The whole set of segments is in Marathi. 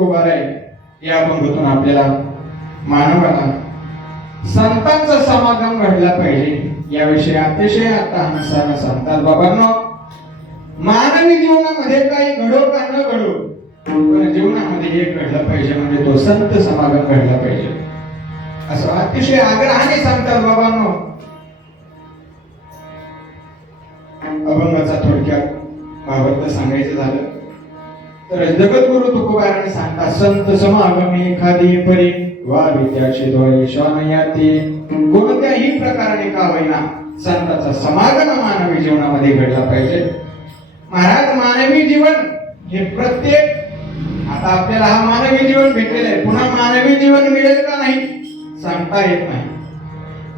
तुकोबार आहे. या अभंगातून आपल्याला मानवाला संतांचा समागम घडला पाहिजे याविषयी अतिशय आता हसायला सांगतात. बाबांनो, मानवी जीवनामध्ये काही घडो का न घडो, पण जीवनामध्ये एक घडलं पाहिजे म्हणजे तो संत समागम घडला पाहिजे असं अतिशय आग्रहाने सांगतात. बाबांनो, अभंगाचा थोडक्यात भावार्थ सांगायचं झालं तर जगद्गुरु तुकोबारांनी सांगतात, संत समागम एखादी परी व्हावी त्याची द्वारे शान याती. कोणत्याही प्रकाराने का होईना संतांचा समागम मानवी जीवनामध्ये घडला पाहिजे. महाराज, मानवी जीवन हे प्रत्येक, आता आपल्याला हा मानवी जीवन भेटलेलं आहे, पुन्हा मानवी जीवन मिळेल का नाही सांगता येत नाही.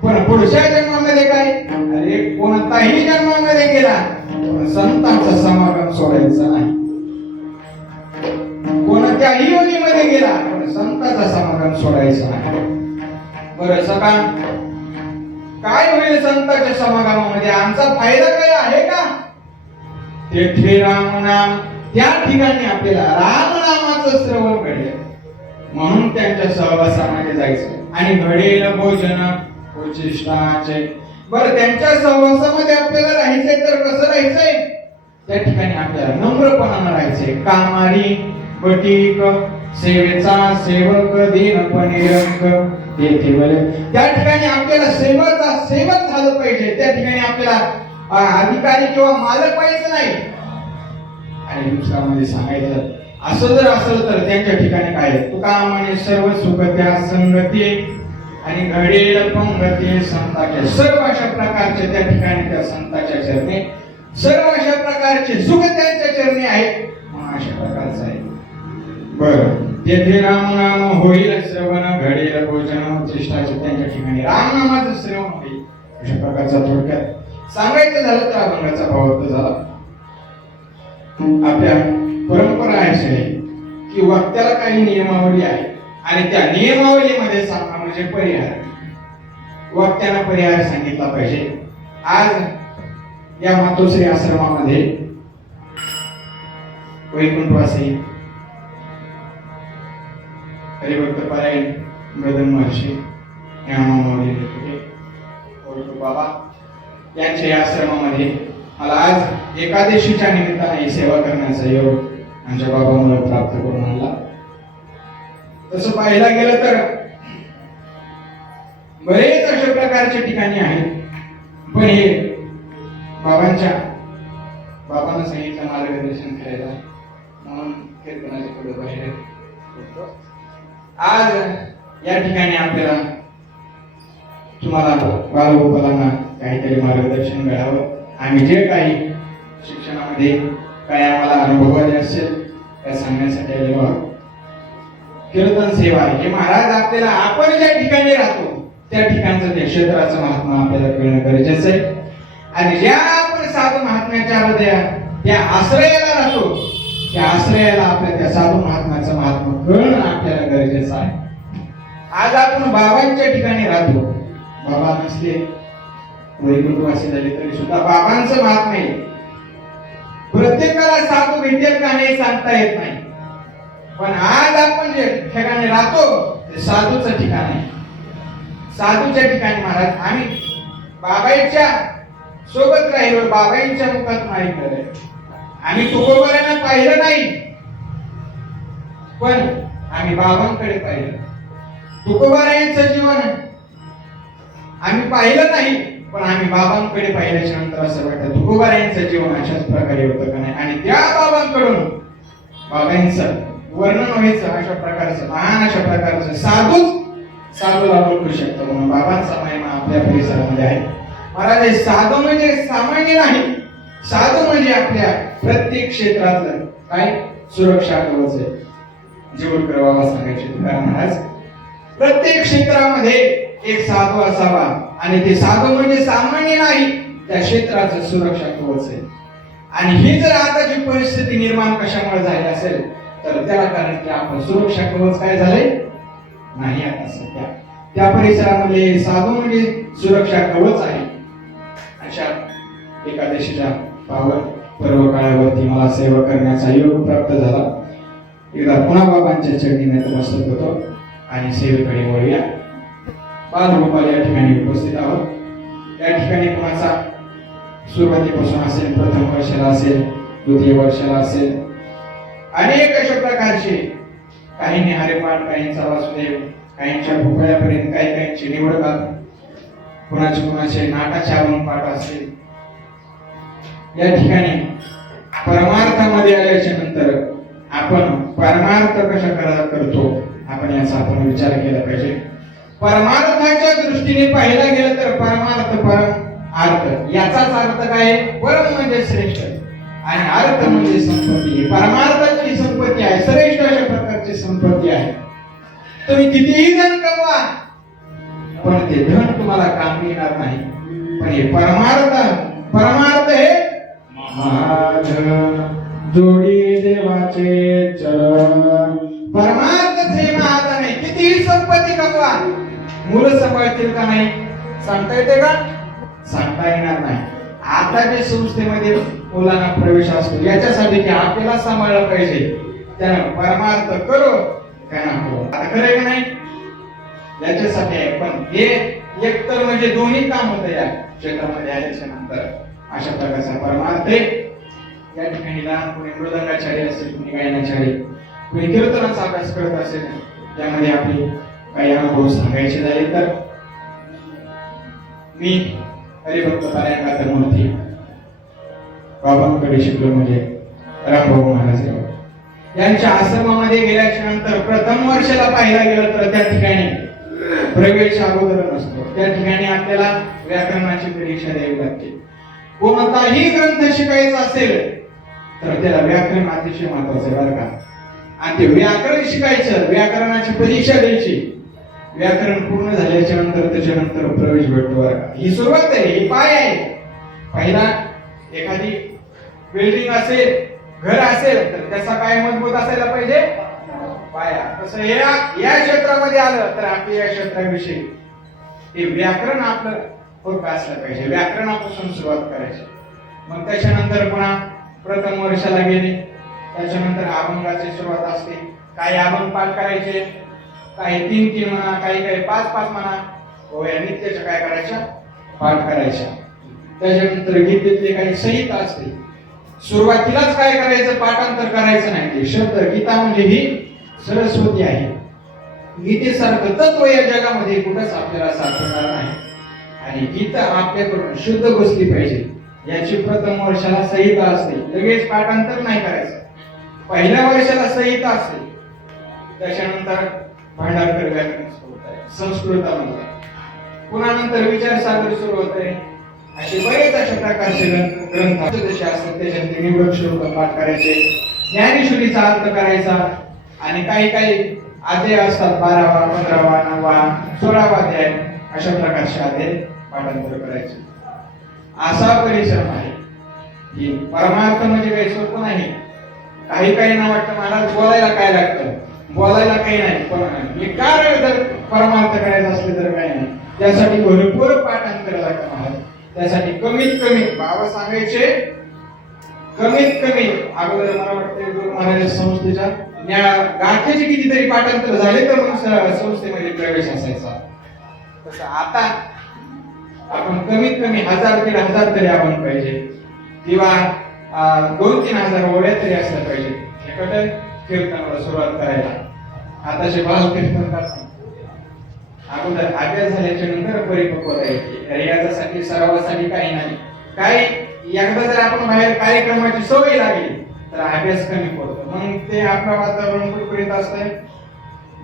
पण पुढच्या जन्मामध्ये काय, अरे कोणताही जन्मामध्ये गेला संतांचा समागम सोडायचा नाही. कोणत्याही योनीमध्ये गेला पण संतांचा समागम सोडायचा नाही. बरं सका, काय होईल संतांच्या समागमामध्ये? आमचा फायदा काय आहे का? तेथे रामनाम, त्या ठिकाणी आपल्याला रामनामाचं श्रवण घडेल म्हणून त्यांच्या सहवासामध्ये जायचं आणि घडेल भोजन उचिष्टाचे. बरं, त्यांच्या सहवासामध्ये आपल्याला राहायचंय तर कसं राहायचंय? त्या ठिकाणी आपल्याला नम्रपणानं राहायचंय. कामारी बटीक सेवेचा सेवक दीनपणे रंग देते बले. त्या ठिकाणी आपल्याला सेवक झालं पाहिजे. त्या ठिकाणी आपल्याला अधिकारी किंवा मालक पाहिजे नाही. आणि दुसऱ्यामध्ये सांगायचं असं जर असेल तर त्यांच्या ठिकाणी काय, तुका म्हणे सर्व सुख त्या संगती आणि घडेल पंगती संतांच्या. सर्व अशा प्रकारचे त्या ठिकाणी त्या संतांच्या चरणी सर्व अशा प्रकारचे सुख त्यांच्या चरणी आहेत म्हणून अशा प्रकारचं आहे. बरं, तेथे रामनाम होईल श्रवण घडेल भोजन उचिष्टाचे. त्यांच्या ठिकाणी रामनामाचं श्रवण होईल अशा प्रकारचा थोडक्यात सांगायचं झालं तर अभंगाचा भावार्थ झाला. आपल्या परंपरा आहे की वक्त्याला काही नियमावली आहे आणि त्या नियमावलीमध्ये सांगणं म्हणजे परिहार. वक्त्यानं परिहार सांगितला पाहिजे. आज या मातोश्री आश्रमामध्ये वैकुंठवासी हरिभक्त पारायण मदन महर्षी बाबा यांच्या या आश्रमामध्ये मला आज एकादशीच्या निमित्ताने सेवा करण्याचा योग आमच्या बाबामुळे प्राप्त करून आणला. तसं पाहायला गेलं तर बरेच अशा प्रकारचे ठिकाणी आहेत, पण हे बाबांना सांगितलं मार्गदर्शन करायला म्हणून कीर्तनाच्या पुढे बाहेर होतो. आज या ठिकाणी आपल्याला तुम्हाला बालगोपालांना काहीतरी मार्गदर्शन मिळावं. आम्ही जे काही शिक्षणामध्ये काय आम्हाला अनुभव आले असेल त्या सांगण्यासाठी आलेलो आहोत. कीर्तन सेवा हे महाराज आपल्याला, आपण ज्या ठिकाणी राहतो त्या ठिकाणचं त्या क्षेत्राचं महात्मा आपल्याला कळणं गरजेचं आहे. आणि ज्या आपण साधू महात्म्याच्या त्या आश्रयाला राहतो त्या आश्रयाला आपल्या त्या साधू महात्म्याचं महात्मा कळणं आपल्याला गरजेचं आहे. आज आपण बाबांच्या ठिकाणी राहतो, बाबा नसले वैकुंठवासी झाले तरी सुद्धा बाबांचं महात्मा आहे. प्रत्येकाला साधू भेटेल का नाही सांगता येत नाही, पण आज आपण जे ठिकाणी राहतो ते साधूचं ठिकाण आहे. साधूच्या ठिकाणी महाराज आम्ही बाबांच्या सोबत राहिलो, बाबांच्या मुखात माहिती. आम्ही तुकोबारांना पाहिलं नाही पण आम्ही बाबांकडे पाहिलं. तुकोबारांचं जीवन आम्ही पाहिलं नाही पण आम्ही बाबांकडे पाहिल्याच्या नंतर असं वाटतं तुकोबारांचं जीवन अशाच प्रकारे होतं का नाही. आणि त्या बाबांकडून बाबांचं वर्णन व्हायचं अशा प्रकारचं महान अशा प्रकारचं साधूला ओळखू शकतो म्हणून बाबांचा महिमा आपल्या परिसरामध्ये आहे. महाराज, साधू म्हणजे सामान्य नाही, साधू म्हणजे आपल्या प्रत्येक क्षेत्रातलं काय सुरक्षा कवच आहे. जेवढ बाबा सांगायचे महाराज, प्रत्येक क्षेत्रामध्ये एक साधू असावा आणि ते साधू म्हणजे सामान्य नाही, त्या क्षेत्राचं सुरक्षा कवच आहे. आणि ही जर आताची परिस्थिती निर्माण कशामुळे झाली असेल तर त्याला कारण की आपण सुरक्षा कवच काय झाले नाही. आता सध्या त्या परिसरामध्ये साधू म्हणजे सुरक्षा कवच आहे. अशा एकादशीच्या पावन पर्व काळावरती मला सेवा करण्याचा योग प्राप्त झाला. एकदा पुन्हा बाबांच्या चरणी नतमस्तक होतो आणि सेवेकडे वळूया. बालगोपाल या ठिकाणी उपस्थित आहोत. या ठिकाणी कुणाचा सुरुवातीपासून असेल, प्रथम वर्षाला असेल, द्वितीय वर्षाला असेल, अनेक अशा प्रकारचे काही निहारेपाठ, काहींचा वासुदेव, काहींच्या भोपळ्यापर्यंत, काहींची निवडतात, कुणाचे नाटाचे अभंग पाठ असेल. या ठिकाणी परमार्थामध्ये आल्याच्या नंतर आपण परमार्थ कशा करतो आपण याचा आपण विचार केला पाहिजे. परमार्थाच्या दृष्टीने पाहिला गेलं तर परमार्थ, परम अर्थ याचाच अर्थ काय? परम म्हणजे श्रेष्ठ आणि अर्थ म्हणजे संपत्ती. परमार्थाची संपत्ती आहे, श्रेष्ठ अशा प्रकारची संपत्ती आहे. तुम्ही कितीही धन कमवा पण ते धन तुम्हाला काम येणार नाही. पण हे परमार्थ हे माझ जोडी देवाचे चरण. परमार्थच हे महाग नाही. कितीही संपत्ती कमवा, मुलं सांभाळतील का नाही सांगता येते का? सांगता येणार नाही. आता जे संस्थेमध्ये मुलांना प्रवेश असतो याच्यासाठी की आपल्याला सांभाळलं पाहिजे, त्यानं परमार्थ करो का नको, आता खरं का नाही याच्यासाठी आहे. पण हे एकतर म्हणजे दोन्ही काम होतं या क्षेत्रामध्ये आल्याच्या नंतर. अशा प्रकारचा परमार्थ आहे. या ठिकाणी लहान कोणी मृदंगाचार्य असेल, कोणी गायनाचार्य, कोणी कीर्तनाचा अभ्यास करत असेल, त्यामध्ये आपले काही अनुभव सांगायचे झाले तर मी हरिभक्त पारायण मूर्ती बाबांकडे शिकलो, म्हणजे रामभाऊ महाराज यांच्या आश्रमामध्ये गेल्याच्या नंतर प्रथम वर्षाला पाहायला गेलं तर त्या ठिकाणी प्रवेश अगोदर नसतो. त्या ठिकाणी आपल्याला व्याकरणाची परीक्षा द्यावी लागते. कोणताही ग्रंथ शिकायचा असेल तर त्याला व्याकरण अतिशय महत्वाचं आहे बरं का. आणि ते व्याकरण शिकायचं, व्याकरणाची परीक्षा द्यायची. व्याकरण पूर्ण झाल्याच्या नंतर त्याच्यानंतर प्रवेश भेटतो बरं का. ही सुरुवात आहे, ही पाय आहे. पहिला एखादी बिल्डिंग असेल, घर असेल तर त्याचा काय मजबूत असायला पाहिजे? पाया. तसं या क्षेत्रामध्ये आलं तर आपल्या या क्षेत्राविषयी हे व्याकरण आपलं पक्क असलं पाहिजे. व्याकरणापासून सुरुवात करायची. मग त्याच्यानंतर पुन्हा प्रथम वर्षाला गेले, त्याच्यानंतर अभंगाची सुरुवात असते. काही अभंग पाठ करायचे, काही 3-3 म्हणा, काही 5-5 म्हणा. या नित्याच्या काय करायच्या? पाठ करायच्या. त्याच्यानंतर गीतेतले काही संहिता असते. सुरुवातीलाच काय करायचं? पाठांतर करायचं नाही. ते शब्द गीता म्हणजे ही सरस्वती आहे. गीतेसारखं तत्व या जगामध्ये कुठंच आपल्याला सापडणार नाही. आणि गीता आपल्याकडून शुद्ध बसली पाहिजे याची प्रथम वर्षाला संहिता असते. लगेच पाठांतर नाही करायचं. पहिल्या वर्षाला संहिता असते. त्याच्यानंतर भांडारकर व्याकरण सुरू होत आहे, संस्कृतामध्ये. पुन्हा नंतर विचारसागर सुरू होत आहे. असे बरेच अशा प्रकारचे ग्रंथ जसे असतात त्याच्यात निवडक श्लोक पाठ करायचे, ज्ञानेश्वरीचा अर्थ करायचा. आणि काही अध्याय असतात, 12वा, 15वा, 9वा, 16वा अध्याय, अशा प्रकारचे अध्याय पाठांतर करायचे. असा परिश्रम आहे. ही परमार्थ म्हणजे काही सोपं नाही. काही ना वाटतं महाराज बोलायला काय लागतं, बोलायला काही नाही. पण हे कार्य जर परमार्थ करायचं असले तर काही नाही. त्यासाठी भरपूर पाठांतर लागतं महाराज. त्यासाठी कमीत कमी बाबा सांगायचे, कमीत कमी अगोदर मला वाटतं गुरु महाराज संस्थेच्या गाठ्याचे कितीतरी पाठांतर झाले तर मग संस्थेमध्ये प्रवेश असायचा. तसं आता आपण कमीत कमी 1000-1500 तरी आपण पाहिजे, किंवा 2-3 हजार ओळ्या तरी असल्या पाहिजे एखाद्या कीर्तनाला सुरुवात करायला. आताचे बाल कीर्तन करतात. अगोदर अभ्यास झाल्याच्या नंतर परिपक्वता येते. रियाजासाठी, सरावासाठी काही नाही. काही एकदा जर आपण बाहेर कार्यक्रमाची सवय लागली तर अभ्यास कमी पडतो. मग ते आपलं वातावरण कुठपर्यंत असतंय,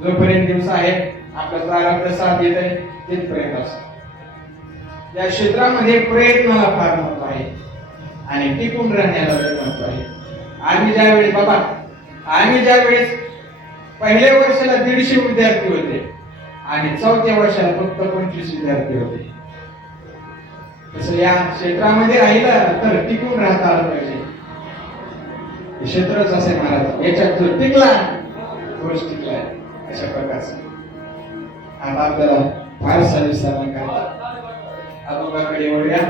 जोपर्यंत दिवस आहे आपला प्रारब्ध साथ येत आहे तिथपर्यंत असतं. या क्षेत्रामध्ये प्रयत्नाला फार महत्व आहे आणि टिकून राहण्याला महत्व आहे. आम्ही ज्यावेळेस पहिल्या वर्षाला 150 विद्यार्थी होते आणि 4थ्या वर्षाला फक्त 25 विद्यार्थी होते. तसं या क्षेत्रामध्ये राहिलं तर टिकून राहता आलं पाहिजे. क्षेत्रच असे महाराज, याच्यात जो टिकला तोच टिकला, अशा प्रकारचं. आता आपल्याला फारसा विस्तार न करता अभंगाकडे वळूया.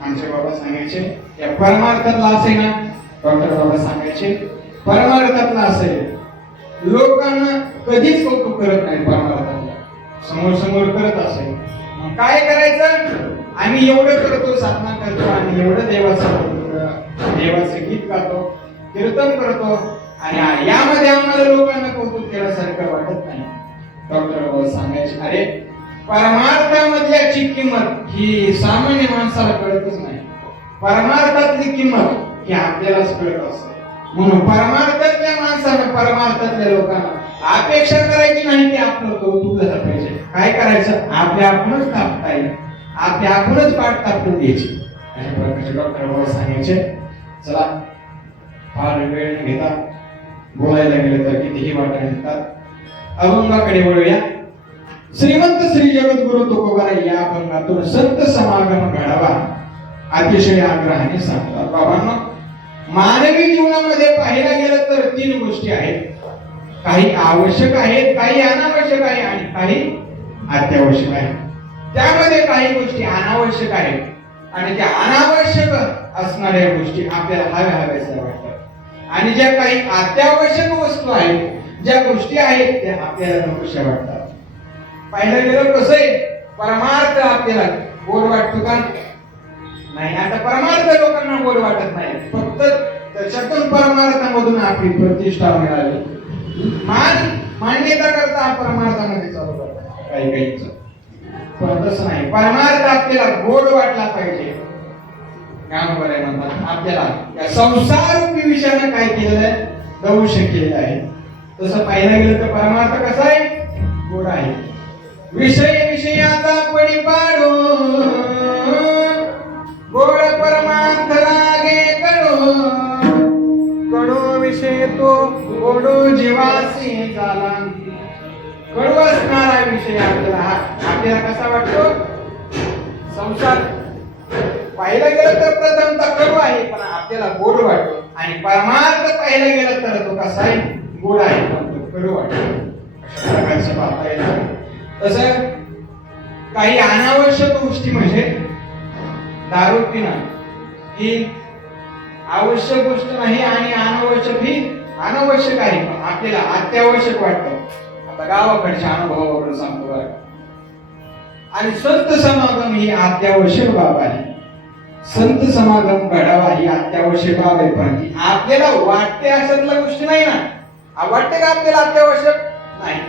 आमचे बाबा सांगायचे या परमार्थातला असे ना डॉक्टर बाबा सांगायचे, परमार्थातला असे लोकांना कधीच कौतुक करत नाही, परमार्थातला समोर समोर करत असे. मग काय करायचं, आम्ही एवढं करतो, साधना करतो आणि एवढं देवाचं गीत गातो, कीर्तन करतो आणि यामध्ये आम्हाला लोकांना कौतुक केल्यासारखं वाटत नाही. डॉक्टर बाबा सांगायचे, अरे परमार्थामधल्याची किंमत ही सामान्य माणसाला कळतच नाही, परमार्थातली किंमत ही आपल्यालाच कळत असते. म्हणून परमार्थातल्या माणसानं, परमार्थातल्या लोकांना अपेक्षा करायची नाही की आपलं कौतुक झालं पाहिजे. काय करायचं, आपल्या आपणच कापता येईल, आपल्या आपणच पाठ कापून द्यायची. अशा प्रकारचे डॉक्टर बाबा सांगायचे. चला, फार वेळ न घेता बोलायला गेलं तर कितीही वाटा येतात. अभंगाकडे वळूया. श्रीमंत श्री जगद्गुरु तुकोबाराय या अभंगातून संत समागम घडावा अतिशय आग्रहाने सांगतात. बाबांनो, मानवी जीवनामध्ये पाहायला गेलं तर 3 गोष्टी आहेत. काही आवश्यक आहेत, काही अनावश्यक आहे आणि काही अत्यावश्यक आहे. त्यामध्ये काही गोष्टी अनावश्यक आहेत आणि त्या अनावश्यक असणाऱ्या गोष्टी आपल्याला हव्याशा वाटतात आणि ज्या काही अत्यावश्यक वस्तू आहेत, ज्या गोष्टी आहेत त्या आपल्याला नकोशा वाटतात. पाहिलं गेलं कसं आहे, परमार्थ आपल्याला गोड वाटतो का नाही? आता परमार्थ लोकांना गोड वाटत नाही, फक्त त्याच्यातून परमार्थामधून आपली प्रतिष्ठा मिळाली, मान्यता करता परमार्थामध्ये चालू करतात काही काहीच. पण तसं नाही, परमार्थ आपल्याला गोड वाटला पाहिजे. ज्ञानोबा म्हणतात आपल्याला या संसार रूपी विषयानं काय केलेलं आहे, दंश केलेलं आहे. तसं पाहायला गेलं तर परमार्थ कसा आहे, गोड आहे. विषयाचा पडी पाडो, गोड परमार्थ लागे कडो, कडो विषय तो गोडो जीवासी झाला. कडू असणारा विषय आपल्याला कसा वाटतो, संसार पाहिला गेलं तर प्रथमतः कडू आहे पण आपल्याला गोड वाटतो. आणि परमार्थ पाहिला गेलं तर तो कसा आहे, गोड आहे पण तो कडू वाटतो. अशा प्रकारचं पाहता येतं. तसं काही अनावश्यक गोष्टी म्हणजे दारू पिणं ही आवश्यक गोष्ट नाही आणि अनावश्यक आहे पण आपल्याला अत्यावश्यक वाटतं. आता गावाकडच्या अनुभवावरून सांगतो बरं. आणि संत समागम ही अत्यावश्यक बाब आहे. संत समागम घडावा ही अत्यावश्यक बाब आहे, पण आपल्याला वाटते अशातल्या गोष्टी नाही ना. वाटते का आपल्याला अत्यावश्यक नाही,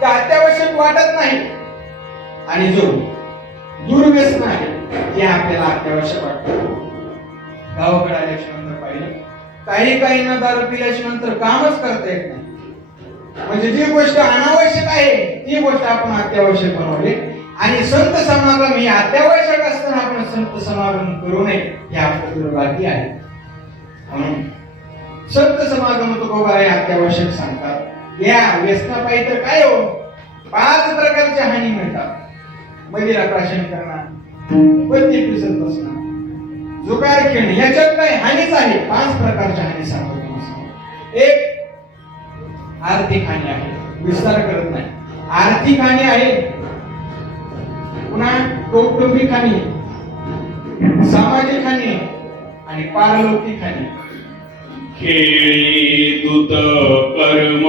ते अत्यावश्यक वाटत नाही. आणि जो दुर्व्यसन आहे ते आपल्याला अत्यावश्यक वाटतं. गावाकडे आल्याच्या नंतर पाहिलं काही ना दारू पिल्याच्या नंतर कामच करता येत नाही. म्हणजे जी गोष्ट अनावश्यक आहे ती गोष्ट आपण अत्यावश्यक बनवली. आणि संत समागम ही अत्यावश्यक असताना आपण संत समागम करू नये हे आपलं दुर्भाग्य आहे. म्हणून संत समागम तुकोबाराय अत्यावश्यक सांगतात. या व्यसनापायी तर काय हो, 5 प्रकारच्या हानी मिळतात. मदिरा प्राशन करणं, पत्ती पिसत बसणं, जुगार खेळणे, याच्यात काय हानीच आहे. 5 प्रकारच्या हानी सांगतो. एक आर्थिक हानी आहे, विस्तार करत नाही. आर्थिक हानी आहे, पुन्हा कौटुंबिक हानी, सामाजिक हानी आणि पारलौकिक हानी. खेळी दूत कर्म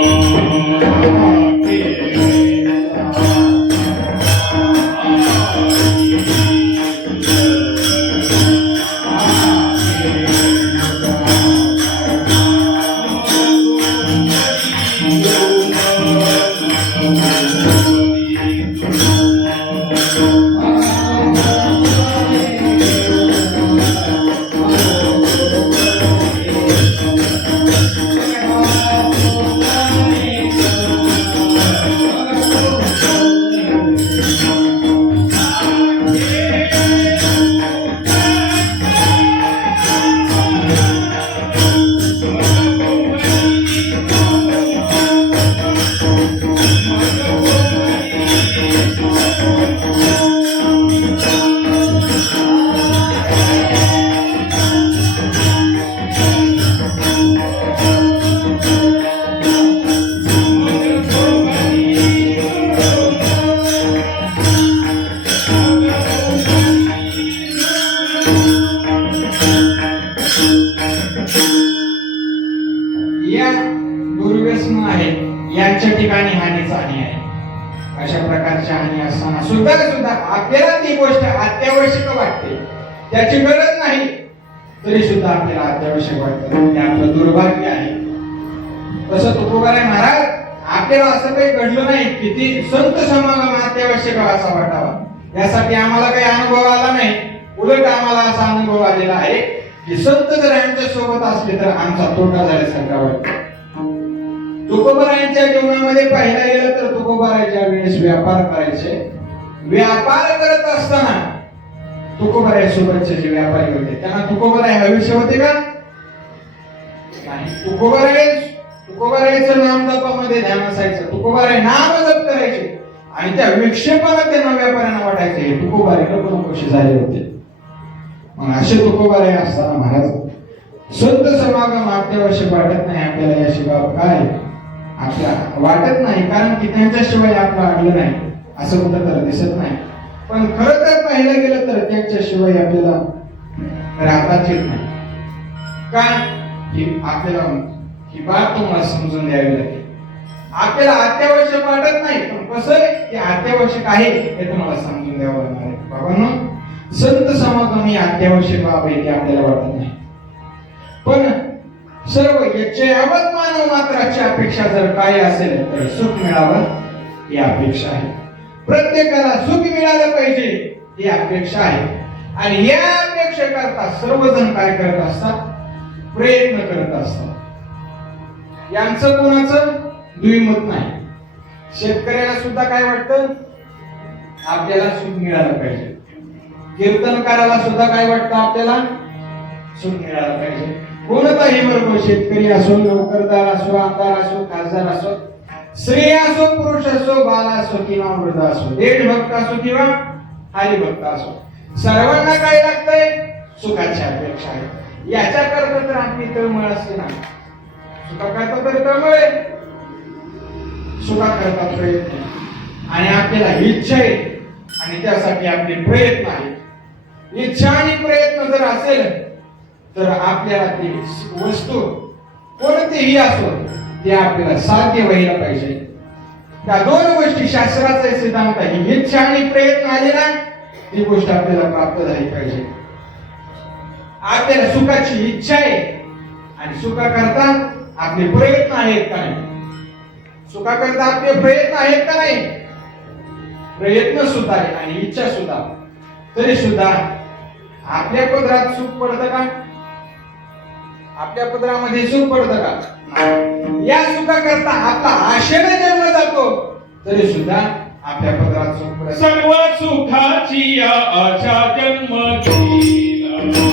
अशा प्रकारच्या हानी असताना सुद्धा आपल्याला ती गोष्ट अत्यावश्यक वाटते, त्याची गरज नाही तरी सुद्धा आपल्याला अत्यावश्यक वाटतं, हे आपलं दुर्भाग्य आहे. तसं तुकोबाराय महाराज आपल्याला असं काही घडलं नाही की ती संत समागम अत्यावश्यक असा वाटावा, यासाठी आम्हाला काही अनुभव आला नाही. उलट आम्हाला असा अनुभव आलेला आहे की संत जर आमच्या सोबत असले तर आमचा तोटा झाल्यासारखा वाटतो. तुकोबारायांच्या जीवनामध्ये पाहिला गेलं तर तुकोबारायच्या वेळेस व्यापार करायचे. व्यापार करत असताना तुकोबाराय सोबतचे जे व्यापारी होते त्यांना तुकोबाराय हवीसे होते का? नाही. तुकोबारायचं नाम जपामध्ये ध्यान असायचं, तुकोबाराय नाम जप करायचे आणि त्या विक्षेपाला त्यांना व्यापाऱ्यांना वाटायचे हे तुकोबाराय नकोशी झाले होते. मग असे तुकोबाराय असताना महाराज संत समागम अत्यावश्यक वाटत नाही आपल्याला, याशिवाय काय आपल्या वाटत नाही, कारण की त्यांच्याशिवाय आपलं अडलं नाही असं कुठं तर दिसत नाही. पण खरं तर पाहिलं गेलं तर त्यांच्याशिवाय आपल्याला राहताच येत नाही. का की आपल्याला ही बात तुम्हाला समजून द्यावी लागेल. आपल्याला अत्यावश्यक वाटत नाही, पण कसं आहे की अत्यावश्यक आहे हे तुम्हाला समजून द्यावं लागणार आहे. बाबांनो, संत समागम ही अत्यावश्यक बाब आहे की आपल्याला वाटत नाही, पण सर्व यावत मानव मात्राची अपेक्षा जर काय असेल तर सुख मिळावं ही अपेक्षा आहे. प्रत्येकाला सुख मिळालं पाहिजे ही अपेक्षा आहे. आणि या अपेक्षा करता सर्वजण काय करत असतात? प्रयत्न करत असतात. यांचं कोणाचं द्विमत नाही. शेतकऱ्याला सुद्धा काय वाटतं? आपल्याला सुख मिळालं पाहिजे. कीर्तनकाराला सुद्धा काय वाटतं? आपल्याला सुख मिळालं पाहिजे. कोणताही वर्ग, शेतकरी असो, नोकरदार असो, आमदार असो, खासदार असो, स्त्री असो, पुरुष असो, बाल असो किंवा वृद्ध असो, देशभक्त असो किंवा हरिभक्त असो, सर्वांना काय लागतंय? सुखाची अपेक्षा आहे. याच्याकरता तर आपली तळमळ असते ना, सुखाकरता तर तळमळ आहे, सुखाकरता प्रयत्न आणि आपल्याला इच्छा आहे आणि त्यासाठी आपले प्रयत्न आहेत. इच्छा आणि प्रयत्न जर असेल तर आपल्याला ती वस्तू कोणतीही असो ते आपल्याला साध्य व्हायला पाहिजे. त्या दोन गोष्टी शास्त्राचा सिद्धांत आहे. इच्छा आणि प्रयत्न आले ना, ती गोष्ट आपल्याला प्राप्त झाली पाहिजे. आपल्याला सुखाची इच्छा आहे आणि सुखाकरता आपले प्रयत्न आहेत का नाही? सुखाकरता आपले प्रयत्न आहेत का नाही? प्रयत्न सुद्धा आहे आणि इच्छा सुद्धा, तरी सुद्धा आपल्या पदरात सुख पडतं का? आपल्या पदरामध्ये सुख पडतं का? या सुखाकरता आपला आशेने जन्म जातो, तरी सुद्धा आपल्या पदरात सुख पडत. सर्व सुखाची या आशा जन्म घेला.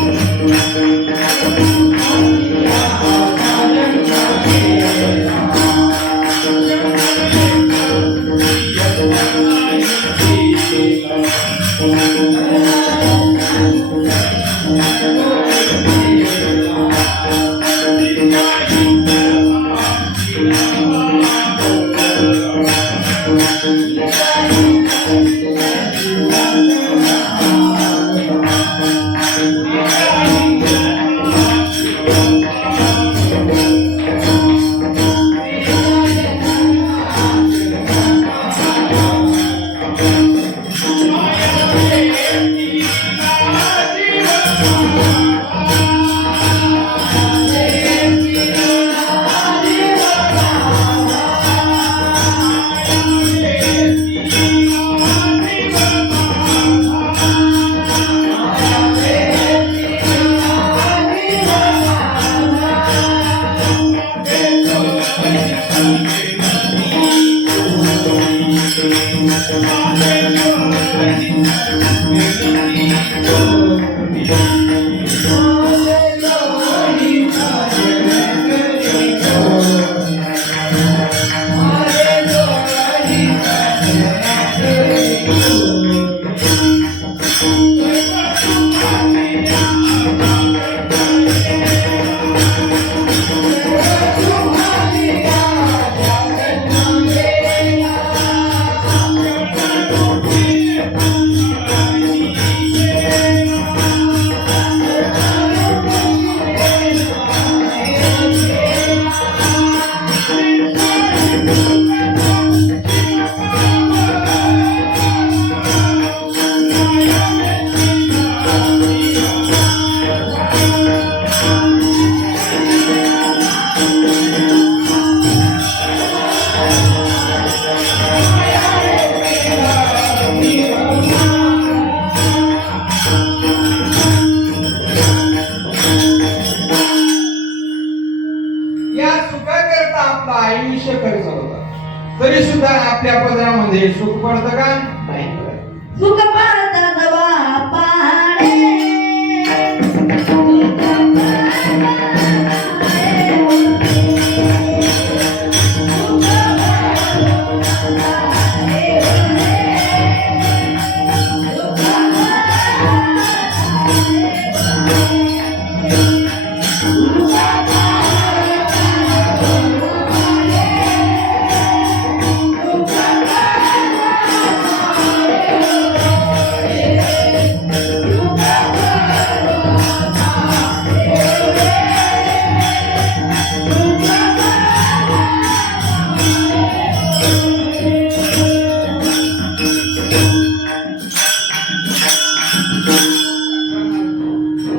नाही. सुख पाहता दवा पाडे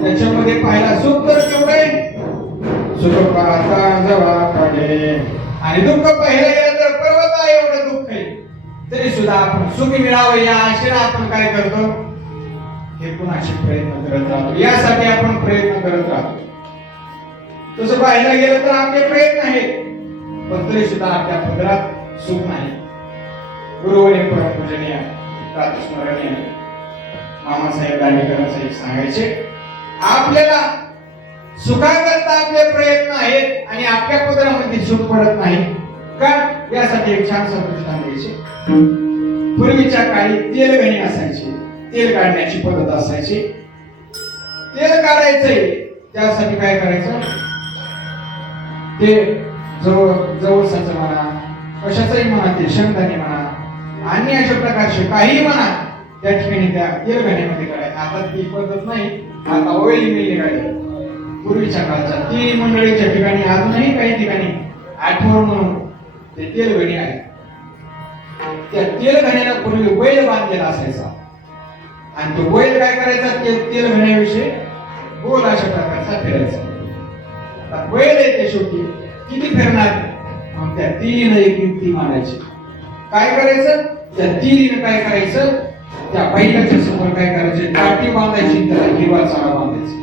त्याच्यामध्ये पाहिला सुख तर केवढे सुख पाहता जवा काढे आणि दुःख पाहिलं गेलं तर पर्वत आहे एवढं दुःख आहे तरी सुद्धा आपण सुख मिळावं या आशेने आपण काय करतो हे कुणाचे प्रयत्न करत राहतो यासाठी आपण प्रयत्न करत राहतो तसं पाहायला गेलं तर आपले प्रयत्न आहेत पण तरी सुद्धा आपल्या पदरात सुख नाही गुरुवरे परमपूजनीय प्रातस्मरणीय मामासाहेब दांडेकरांचं एक सांगायचे आपल्याला सुखाकरता आपले प्रयत्न आहेत आणि आपल्या पदरामध्ये सुख पडत नाही का यासाठी एक छान दृष्टांत द्यायचे पूर्वीच्या काळी तेलगणी असायची तेल काढण्याची पद्धत असायची तेल काढायचंय त्यासाठी काय करायचं ते जवळचं म्हणा कशाचंही म्हणा ते शेंगदाणे म्हणा आणि अशा प्रकारचे काही म्हणा त्या ठिकाणी त्या तेलगण्यामध्ये काढायचं आता ती पद्धत नाही आता ऑइल मिल निघाले पूर्वीच्या काळच्या ती मंडळीच्या ठिकाणी अजूनही काही ठिकाणी आठवण म्हणून ते तेलगणी आहे त्या तेलगण्याला पूर्वी बैल बांधलेला असायचा आणि तो बैल काय करायचा तेलगण्याविषयी गोल अशा प्रकारचा फिरायचा आता बैल आहे ते शेवटी किती फिरणार मग त्या तीन एक युक्ती मानायची काय करायचं त्या तीन काय करायचं त्या बैलाच्या समोर काय करायचे काठी बांधायची त्याला हिरवा चारा बांधायचा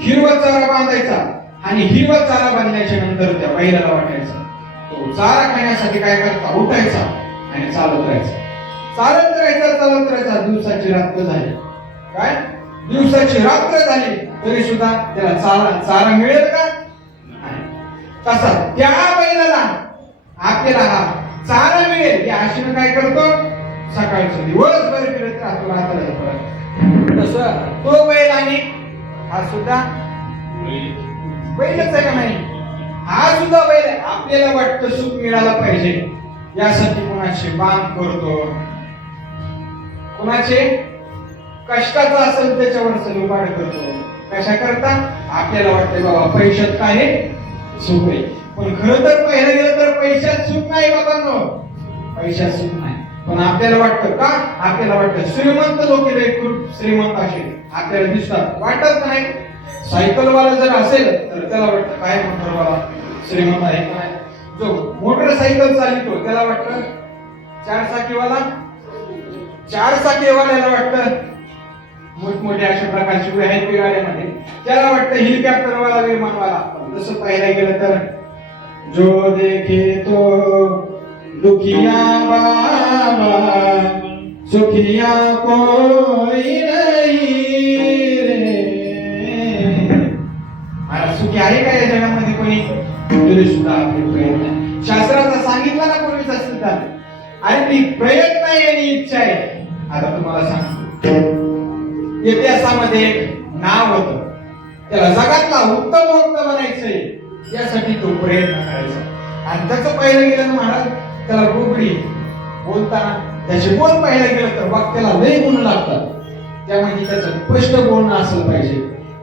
हिरवा चारा बांधायचा आणि हिरवा चारा बांधल्याच्या नंतर त्या बैलाला वाटायचा तो चारा खाण्यासाठी काय करता उठायचा आणि चालत राहायचा दिवसाची रात्र झाली काय दिवसाची रात्र झाली तरी सुद्धा त्याला चारा मिळेल का तसा त्या बैलाला आपल्याला हा चारा मिळेल या आशेने काय करतो सकाळचं दिवसभर फिरत राहतो रात्र तसं तो बैल आणि हा सुद्धा बैलच आहे का नाही हा सुद्धा बैल आपल्याला वाटतं सुख मिळालं पाहिजे यासाठी कोणाचे बांध करतो कोणाचे कष्टाचं असेल त्याच्यावर सलुबाड करतो कशा करता आपल्याला वाटतं बाबा पैशात काय सुख आहे पण खरं तर पाहायला गेलं तर पैशात सुख नाही बाबांनो पैशात सुख नाही पण आपल्याला वाटतं का आपल्याला वाटतं श्रीमंत लोक खूप श्रीमंत असे आपल्याला दिसतात वाटत नाही सायकलवाला जर असेल तर त्याला वाटतं काय मोटरवाला श्रीमंत आहे का नाही जो मोटरसायकल चालवतो त्याला वाटतं चार चाकीवाल्याला वाटतं मोठमोठ्या अशा प्रकारची व्याहती गाड्यामध्ये त्याला वाटतं हेलिकॉप्टरवाला विमानवाला जसं पाहायला गेलं तर जो देखे तो दुखिया बाबा सुखिया कोई नहीं रे मला सुखी आहे का या जगामध्ये कोणी तरी सुद्धा आपले प्रयत्न शास्त्राचा सांगितलं ना पूर्वीचा सिद्धांत आणि ती प्रयत्न आहे आणि इच्छा आहे आता तुम्हाला सांगतो इतिहासामध्ये एक नाव होतं त्याला जगातला उत्तम वक्ता बनायचंय यासाठी तो प्रयत्न करायचा आणि त्याचं पाहिलं गेलं ना महाराज त्याला गोबडी बोलताना त्याचे बोल पाहिलं गेलं तर वक्त्याला लय गुण लागतात त्यामध्ये त्याचं स्पष्ट बोलणं असलं पाहिजे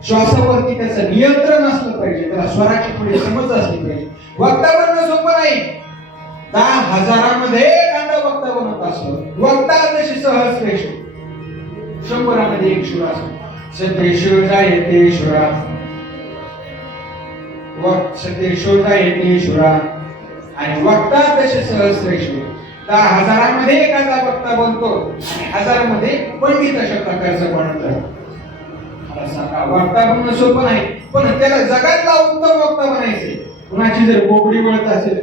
श्वासावरती त्याचं नियंत्रण असलं पाहिजे त्याला स्वराची थोडी समज असली पाहिजे वक्ता बनणं सोपं नाही 10,000 एखादा वक्ता बनत असतो वक्ता तशी सहज श्रेष्ठ 100 एक शुरा सतेश्वर जायते शुरा सतेश्वर जायते शुरा आणि वक्ता तसे सहज श्रेष्ठ 10,000 एखादा वक्ता बनतो आणि 1000 पंडित अशा प्रकारचं बनतं वक्ता बनणं सोपं नाही पण त्याला जगातला उत्तम वक्ता बनायचे कुणाची जर बोबडी वळत असेल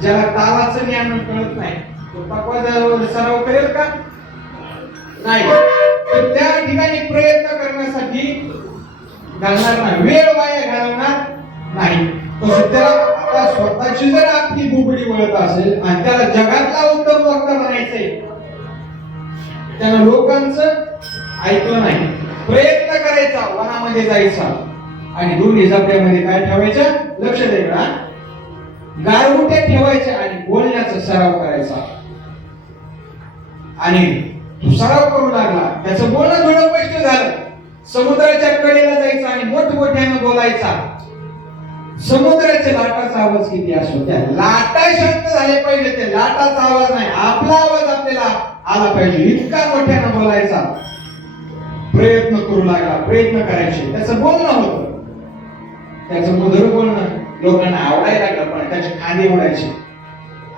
ज्याला तालाचं ज्ञान कळत नाही तो तक्वादार सराव करेल का नाही, तर त्या ठिकाणी प्रयत्न करण्यासाठी घालणार नाही, वेळ वाया घालवणार नाही. तो त्याला आता स्वतःची जर आपली बुबडी वळत असेल आणि त्याला जगातला उत्तम वक्ता बनायचंय, त्यानं लोकांचं ऐकलं नाही, प्रयत्न करायचा, वनामध्ये जायचा आणि दोन्ही जबड्यामध्ये काय ठेवायचं, लक्ष द्यायला, गारगुट्या ठेवायच्या आणि बोलण्याचा सराव करायचा. आणि तो सराव करू लागला, त्याचं बोलणं थोडं स्पष्ट झालं, समुद्राच्या कडेला जायचा आणि मोठमोठ्यानं बोलायचा. समुद्राच्या लाटाचा आवाज किती असतो, त्या लाटा शांत झाले पाहिजे, त्या लाटाचा आवाज नाही, आपला आवाज आपल्याला आला पाहिजे, इतका मोठ्यानं बोलायचा. प्रयत्न करू लागला, प्रयत्न करायचे, त्याचं बोलणं होतं, त्याचं मधुर बोलणं लोकांना आवडायला लागलं, पण त्याचे खांदे उडायचे.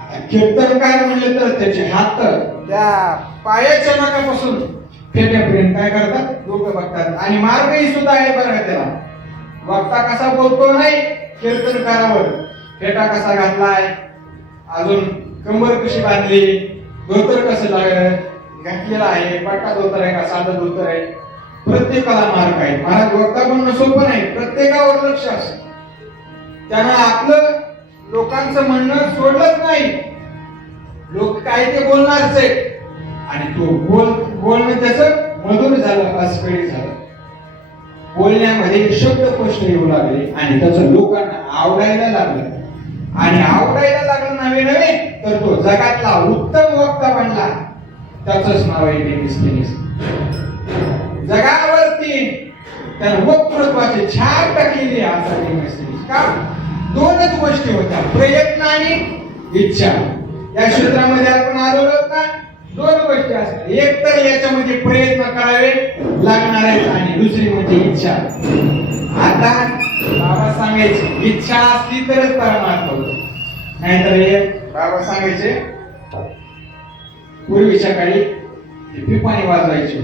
आता कीर्तनकार म्हणलं तर त्याचे हात त्या पायाच्या नाकापासून फेट्यापर्यंत काय करतात, लोक बघतात. आणि मार्गही सुद्धा आहे बरं का त्याला, वक्ता कसा बोलतो नाही, कीर्तनकारावर फेटा कसा घातलाय, अजून कंबर कशी बांधली, धोतर कसं घातलेलं आहे, पट्टा धोतर आहे का साधं धोतर आहे, प्रत्येकाला मार्ग आहे. महाराज वक्ता म्हणणं सोपं नाही, प्रत्येकावर लक्ष असतं. त्यानं आपलं लोकांचं म्हणणं सोडलंच नाही, लोक काय ते बोलणारच आहे. आणि तो बोलणं त्याचं मधुर झालं, अस्फलित झालं, बोलण्यामध्ये शब्दकोश येऊ लागले आणि त्याचं लोकांना आवडायला लागलं. आणि आवडायला लागलं नवे तर तो जगातला उत्तम वक्ता बनला. त्याचंच नाव आहे डेमोस्थिनीस. जगावरती त्यानं वक्तृत्वाची छाप टाकलेली आहे डेमोस्थिनीस. का? दोनच गोष्टी होत्या, प्रयत्न आणि इच्छा. या क्षेत्रामध्ये आपण आलो ना, दोन गोष्टी असतात, एक तर याच्यामध्ये प्रयत्न करावे लागणार आहेत आणि दुसरी म्हणजे इच्छा. आता बाबा सांगायचे इच्छा असली तरच परमार्थ होतो, नाहीतर हे बाबा सांगायचे पूर्वीच्या काळी पिपाणी वाजवायचे,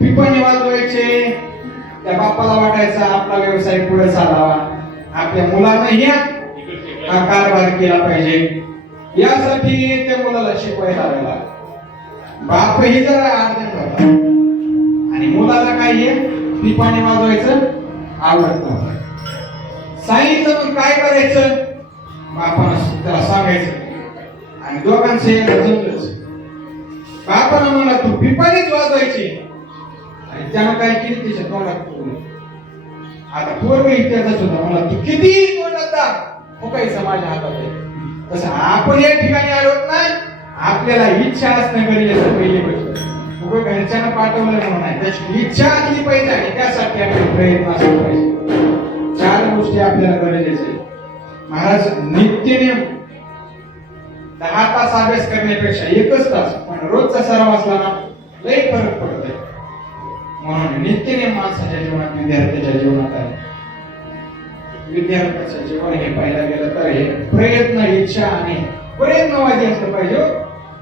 पिपाणी वाजवायचे, त्या बापाला वाटायचा आपला व्यवसाय पुढे चालावा, आपल्या मुलांना हा कारभार केला पाहिजे, यासाठी त्या मुलाला शिकवायला लागला. बाप ही जरा आर्धन होता आणि मुलाला काय हे पिपाणी वाजवायचं आवडत नव्हतं. सांगितलं मग काय करायचं, बापानं त्याला सांगायचं आणि दोघांचं एक जमलंच. बापानं म्हणला तू पिपाणीच वाजवायची आणि त्यानं काय केली, त्याच्या तोंडात ठेवलं. आता पूर्व इतिहासाच होता, म्हणला तू किती तोंडात दाब फुकायचं माझ्या हातात आहे. तसं आपण या ठिकाणी आलोत ना, आपल्याला इच्छा असणं गरजेचं पहिली गोष्ट. उभं घरच्यांना पाठवलं म्हणून नाही, त्याची इच्छा असली पाहिजे आणि त्यासाठी आपले प्रयत्न असले पाहिजे. चार गोष्टी आपल्याला गरजेचे आहे. महाराज नित्यनेम 10 तास अभ्यास करण्यापेक्षा 1च तास पण रोजचा सराव असला ना लई फरक पडतोय. म्हणून नित्यनेम माणसाच्या जीवनात, विद्यार्थ्याच्या जीवनात आहे. विद्यार्थ्याचं जीवन हे पाहायला गेलं तर हे प्रयत्न, इच्छा आणि प्रयत्नवादी असलं पाहिजे.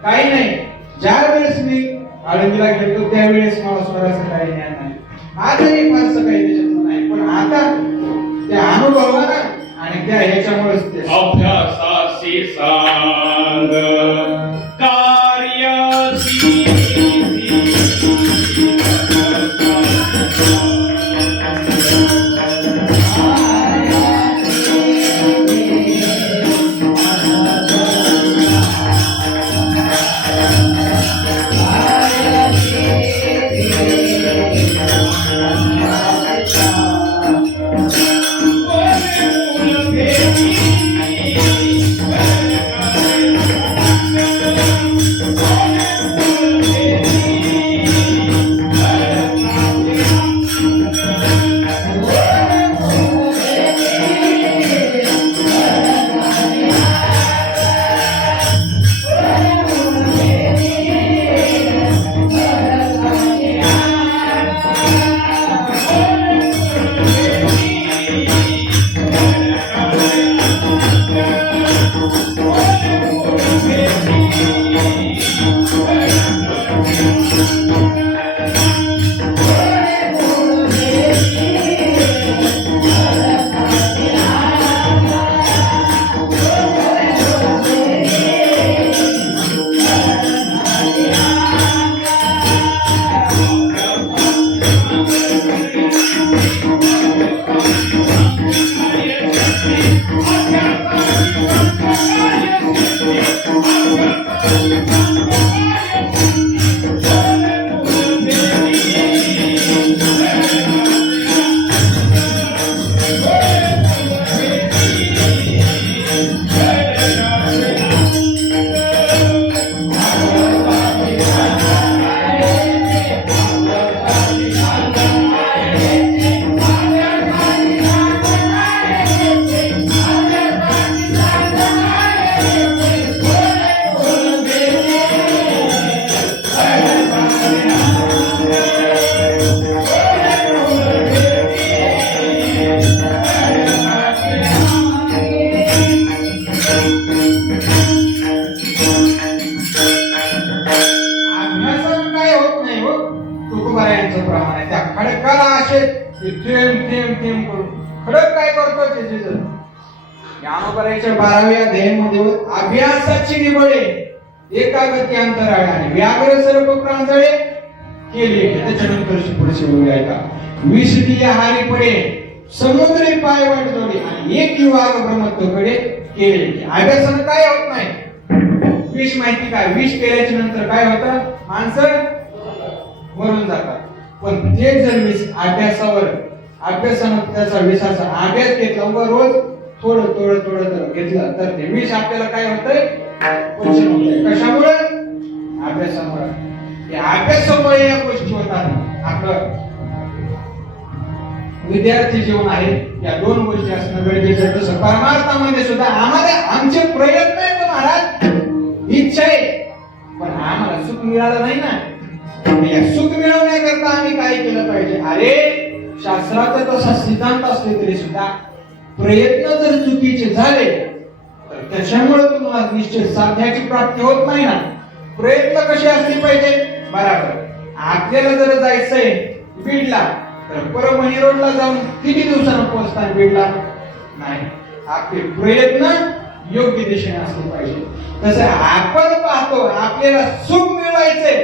काही नाही, ज्या वेळेस मी आळंदीला गेलो त्यावेळेस मला स्वराचं काही ज्ञान नाही, आजही फारसं काही त्याच्यात नाही, पण आता त्या अनुभवानं आणि त्या ह्याच्यामुळेच ते अभ्यासासी सांग कार्यासी तुकारायांचं प्रमाण आहे. त्या खडकाला असे थेंब थेंब थेंब करून खडक काय करतो त्याचे ज्ञानोबराच्या 12व्या अध्यायामध्ये अभ्यासाची निवडे एकागती अंतराळाने व्याघ्र सर्व प्रांजळे केले. त्याच्यानंतर पुढचे बोलू ऐका. विष दिल्या हारी पडे समुद्री पाय वाट जोडे आणि एक युवाग ब्रह्मत्वकडे केले. अभ्यासानं काय होत नाही. विष माहिती काय? विष केल्याच्या नंतर काय होतं? माणसं मरून जातात. पण ते जर विष अभ्यासानं त्याचा विषाचा अभ्यास घेतला व रोज थोडं थोडं थोडं थोडं घेतलं तर ते विष आपल्याला काय होतंय? पचन होतंय. कशामुळे? अभ्यासामुळे. या अभ्यासामुळे या गोष्टी होतात. आपलं विद्यार्थी जीवन आहे या दोन गोष्टी असणं गरजेचं आहे. तसं परमार्थामध्ये सुद्धा आमचे प्रयत्न आहेत महाराज, इच्छा आहे, पण आम्हाला सुख मिळालं नाही ना. या सुख मिळवण्याकरता आम्ही काय केलं पाहिजे? अरे शास्त्राचा तसा सिद्धांत असले तरी सुद्धा प्रयत्न जर चुकीचे झाले तर त्याच्यामुळे तुम्हाला निश्चित साध्याची प्राप्ती होत नाही ना. प्रयत्न कसे असले पाहिजे? बरोबर. आपल्याला जर जायचंय बीडला तर परभणी रोडला जाऊन किती दिवसांना पोहोचता बीडला? नाही. आपले प्रयत्न योग्य दिशेने असले पाहिजे. तसं आपण पाहतो आपल्याला सुख मिळवायचंय,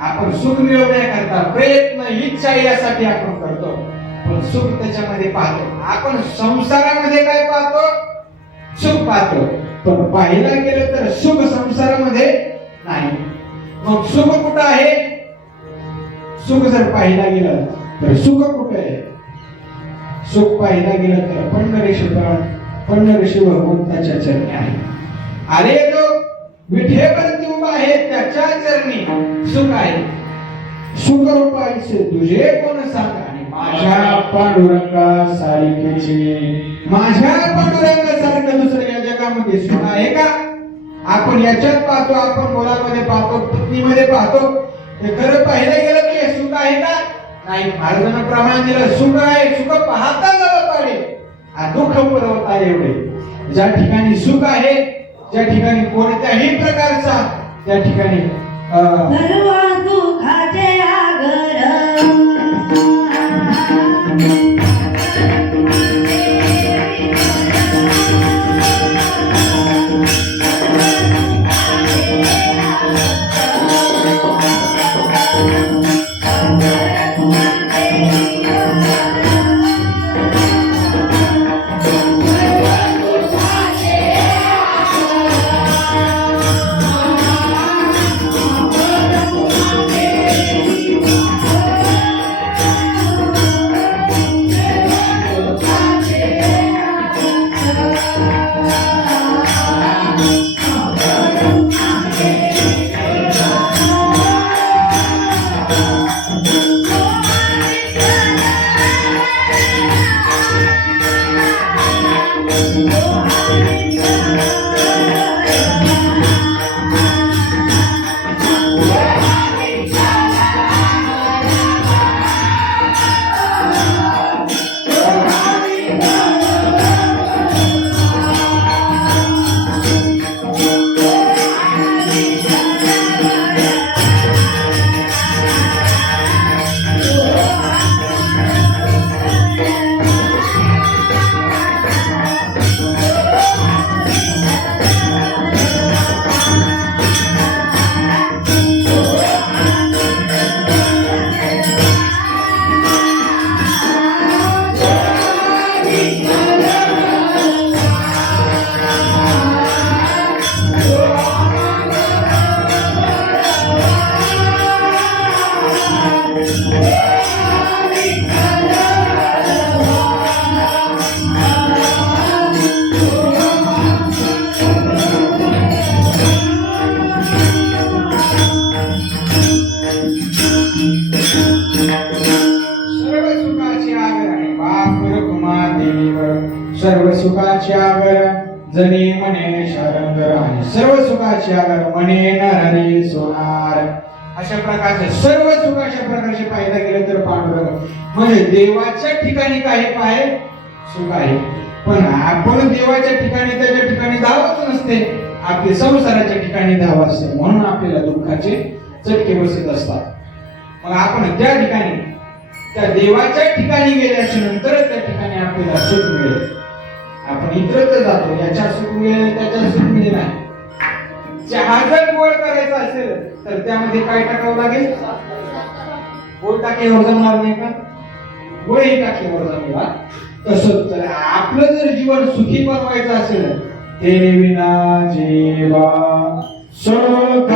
आपण सुख मिळवण्याकरता प्रयत्न इच्छा यासाठी आपण करतो, पण सुख त्याच्यामध्ये पाहतो. आपण संसारामध्ये काय पाहतो? सुख पाहतो. पण पाहायला गेलं तर सुख संसारामध्ये नाही. मग सुख कुठं आहे? सुख जर पाहायला गेलं तर सुख कुठे आहे? सुख पाहायला गेलं तर पंढरीशी भगवंताच्या चरणी आहे. अरे जो विठेवरती उभा आहे त्याच्या चरणी सुख आहे. सुख रूपायचे तुझे कोण सांगा आणि माझ्या पांडुरंगा सारखेचे, माझ्या पांडुरंगा सारखं दुसरं या जगामध्ये सुख आहे का? आपण याच्यात पाहतो, आपण मुलामध्ये पाहतो, पत्नीमध्ये पाहतो. हे खरं पाहिलं गेलं की हे सुख आहे का? नाही. महाराजांना प्रमाण दिलं सुख आहे. सुख पाहता झालं पाहिजे, दुःख पुरवता एवढे. ज्या ठिकाणी सुख आहे, ज्या ठिकाणी कोणत्याही प्रकारचा त्या ठिकाणी सर्व सुखाचे आगर सर्व सुखाची आगर जनी म्हणे शारंगर आणि सर्व सुखाची आगर म्हणे नरहरी सोनार. अशा प्रकारचे सर्व सुख अशा प्रकारचे पाहायला गेले तर पांडुरंग म्हणजे देवाच्या ठिकाणी काही पाहे सुख आहे, पण आपण देवाच्या ठिकाणी त्याच्या ठिकाणी धावच नसते, आपले संसाराच्या ठिकाणी धाव असते. म्हणून आपल्याला दुःखाचे चटके बसत असतात. मग आपण त्या ठिकाणी त्या देवाच्या ठिकाणी गेल्याच्या नंतर त्या ठिकाणी आपल्याला सुख मिळेल. आपण इतरत्र जातो, याच्या सुख मिळेल त्याच्या सुख मिळेल नाही. चहा जर गोड करायचा असेल तर त्यामध्ये काय टाकावं लागेल? गोड टाक्यावर जमणार नाही का? गोड ही टाक्यावर जमला. तसंच तर आपलं जर जीवन सुखी बनवायचं असेल ते विना जीवा सुख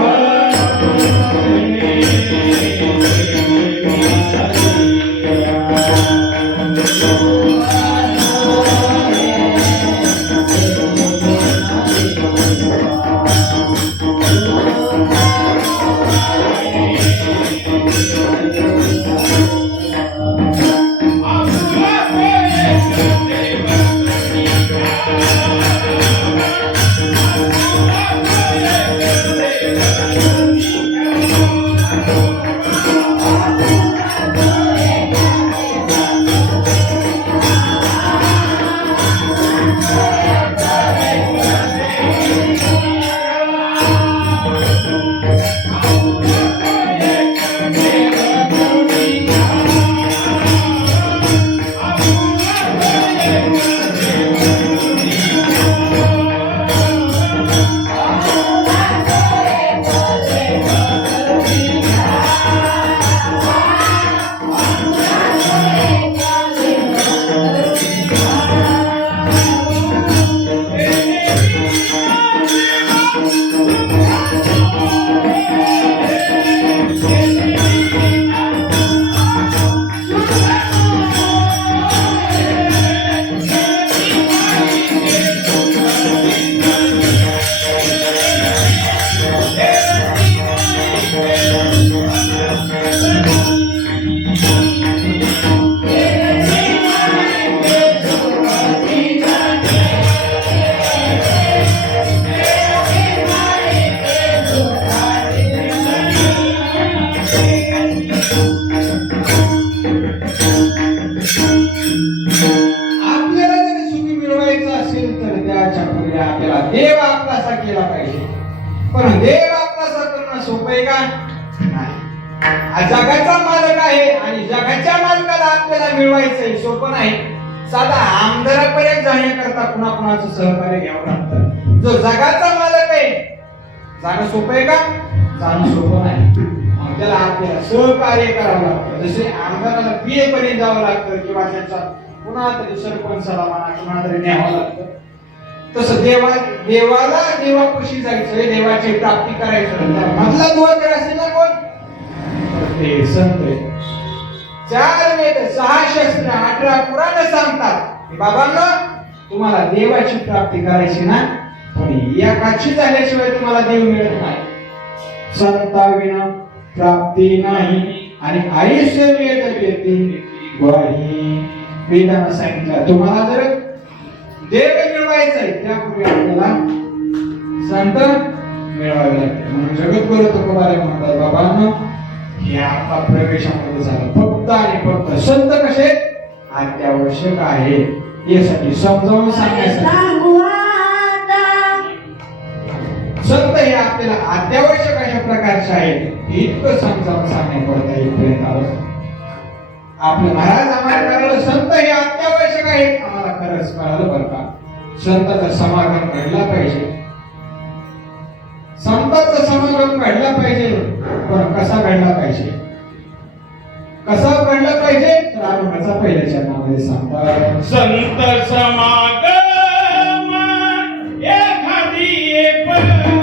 देव आपलासा केला पाहिजे. पण देव आपलासा करणं सोपं आहे का? नाही. जगाचा मालक आहे आणि जगाच्या मालकाला आपल्याला मिळवायचंय, सोपं नाही. साधा आमदारापर्यंत जाण्याकरता कुणाकुणाचं सहकार्य घ्यावं लागतं. जो जगाचा मालक आहे जाणं सोपं आहे का? जाणं सोपं नाही. त्याला आपल्याला सहकार्य करावं लागतं. जसे आमदाराला पीए पर्यंत जावं लागतं किंवा त्यांचा पुन्हा तरी सरपंचाला म्हणा कुणा तरी न्यावं लागतं. तसं देवाला देवापाशी जायचंय, देवाची प्राप्ती करायचं. मधला दुआर असेल ना कोण? ते संत. 4 वेद 6 शास्त्र 18 पुराण सांगतात की बाबांनो तुम्हाला देवाची प्राप्ती करायची ना, पण एकाची झाल्याशिवाय तुम्हाला देव मिळत नाही. संताविना प्राप्ती नाही आणि आयुष्य वेद वेती ग्वाही. वेदानं सांगितलं तुम्हाला जर देव मिळवायचंय त्यापूर्वी आपल्याला संत मिळवावे लागते. म्हणून जगद्गुरु तुकोबारे म्हणतात बाबांनो हे आता प्रवेशामध्ये झालं. फक्त आणि फक्त संत कसे अत्यावश्यक आहे यासाठी समजावून सांगायचं. संत हे आपल्याला अत्यावश्यक अशा प्रकारचे आहेत इतकं समजावून सांगण्याकरता इथपर्यंत आलं. आपले महाराज आम्हाला कळलं संत हे अत्यावश्यक आहेत. आम्हाला खरंच कळलं बरं का. संतांचा समागम घडला पाहिजे. संतांचा समागम घडला पाहिजे. पण कसा घडला पाहिजे? कसा घडला पाहिजे तर आपण पहिल्या चरणामध्ये सांगतात. संत समागम एखादी परी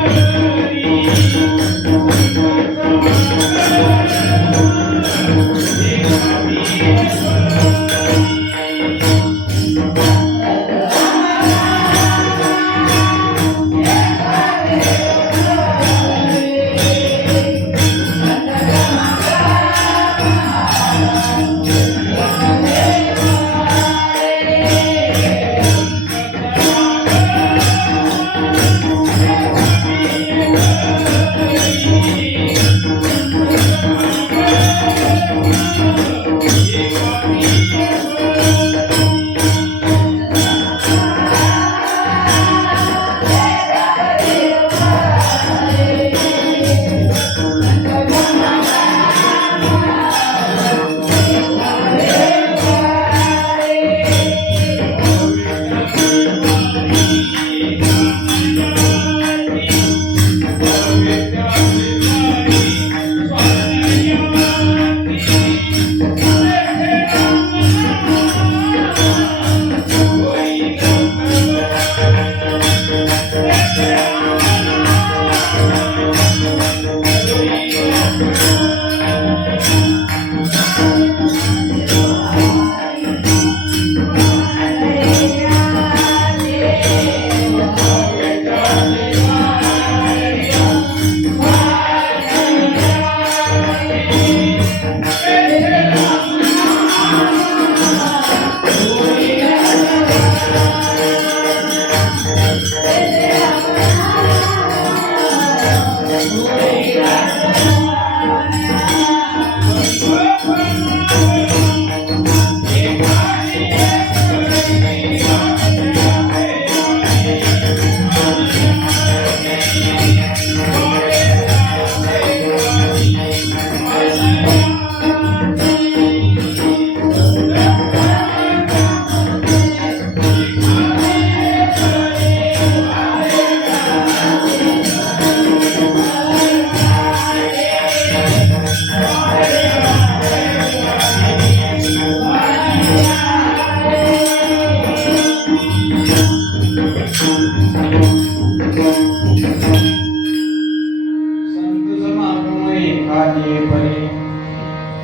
संत समागम एखादे परी.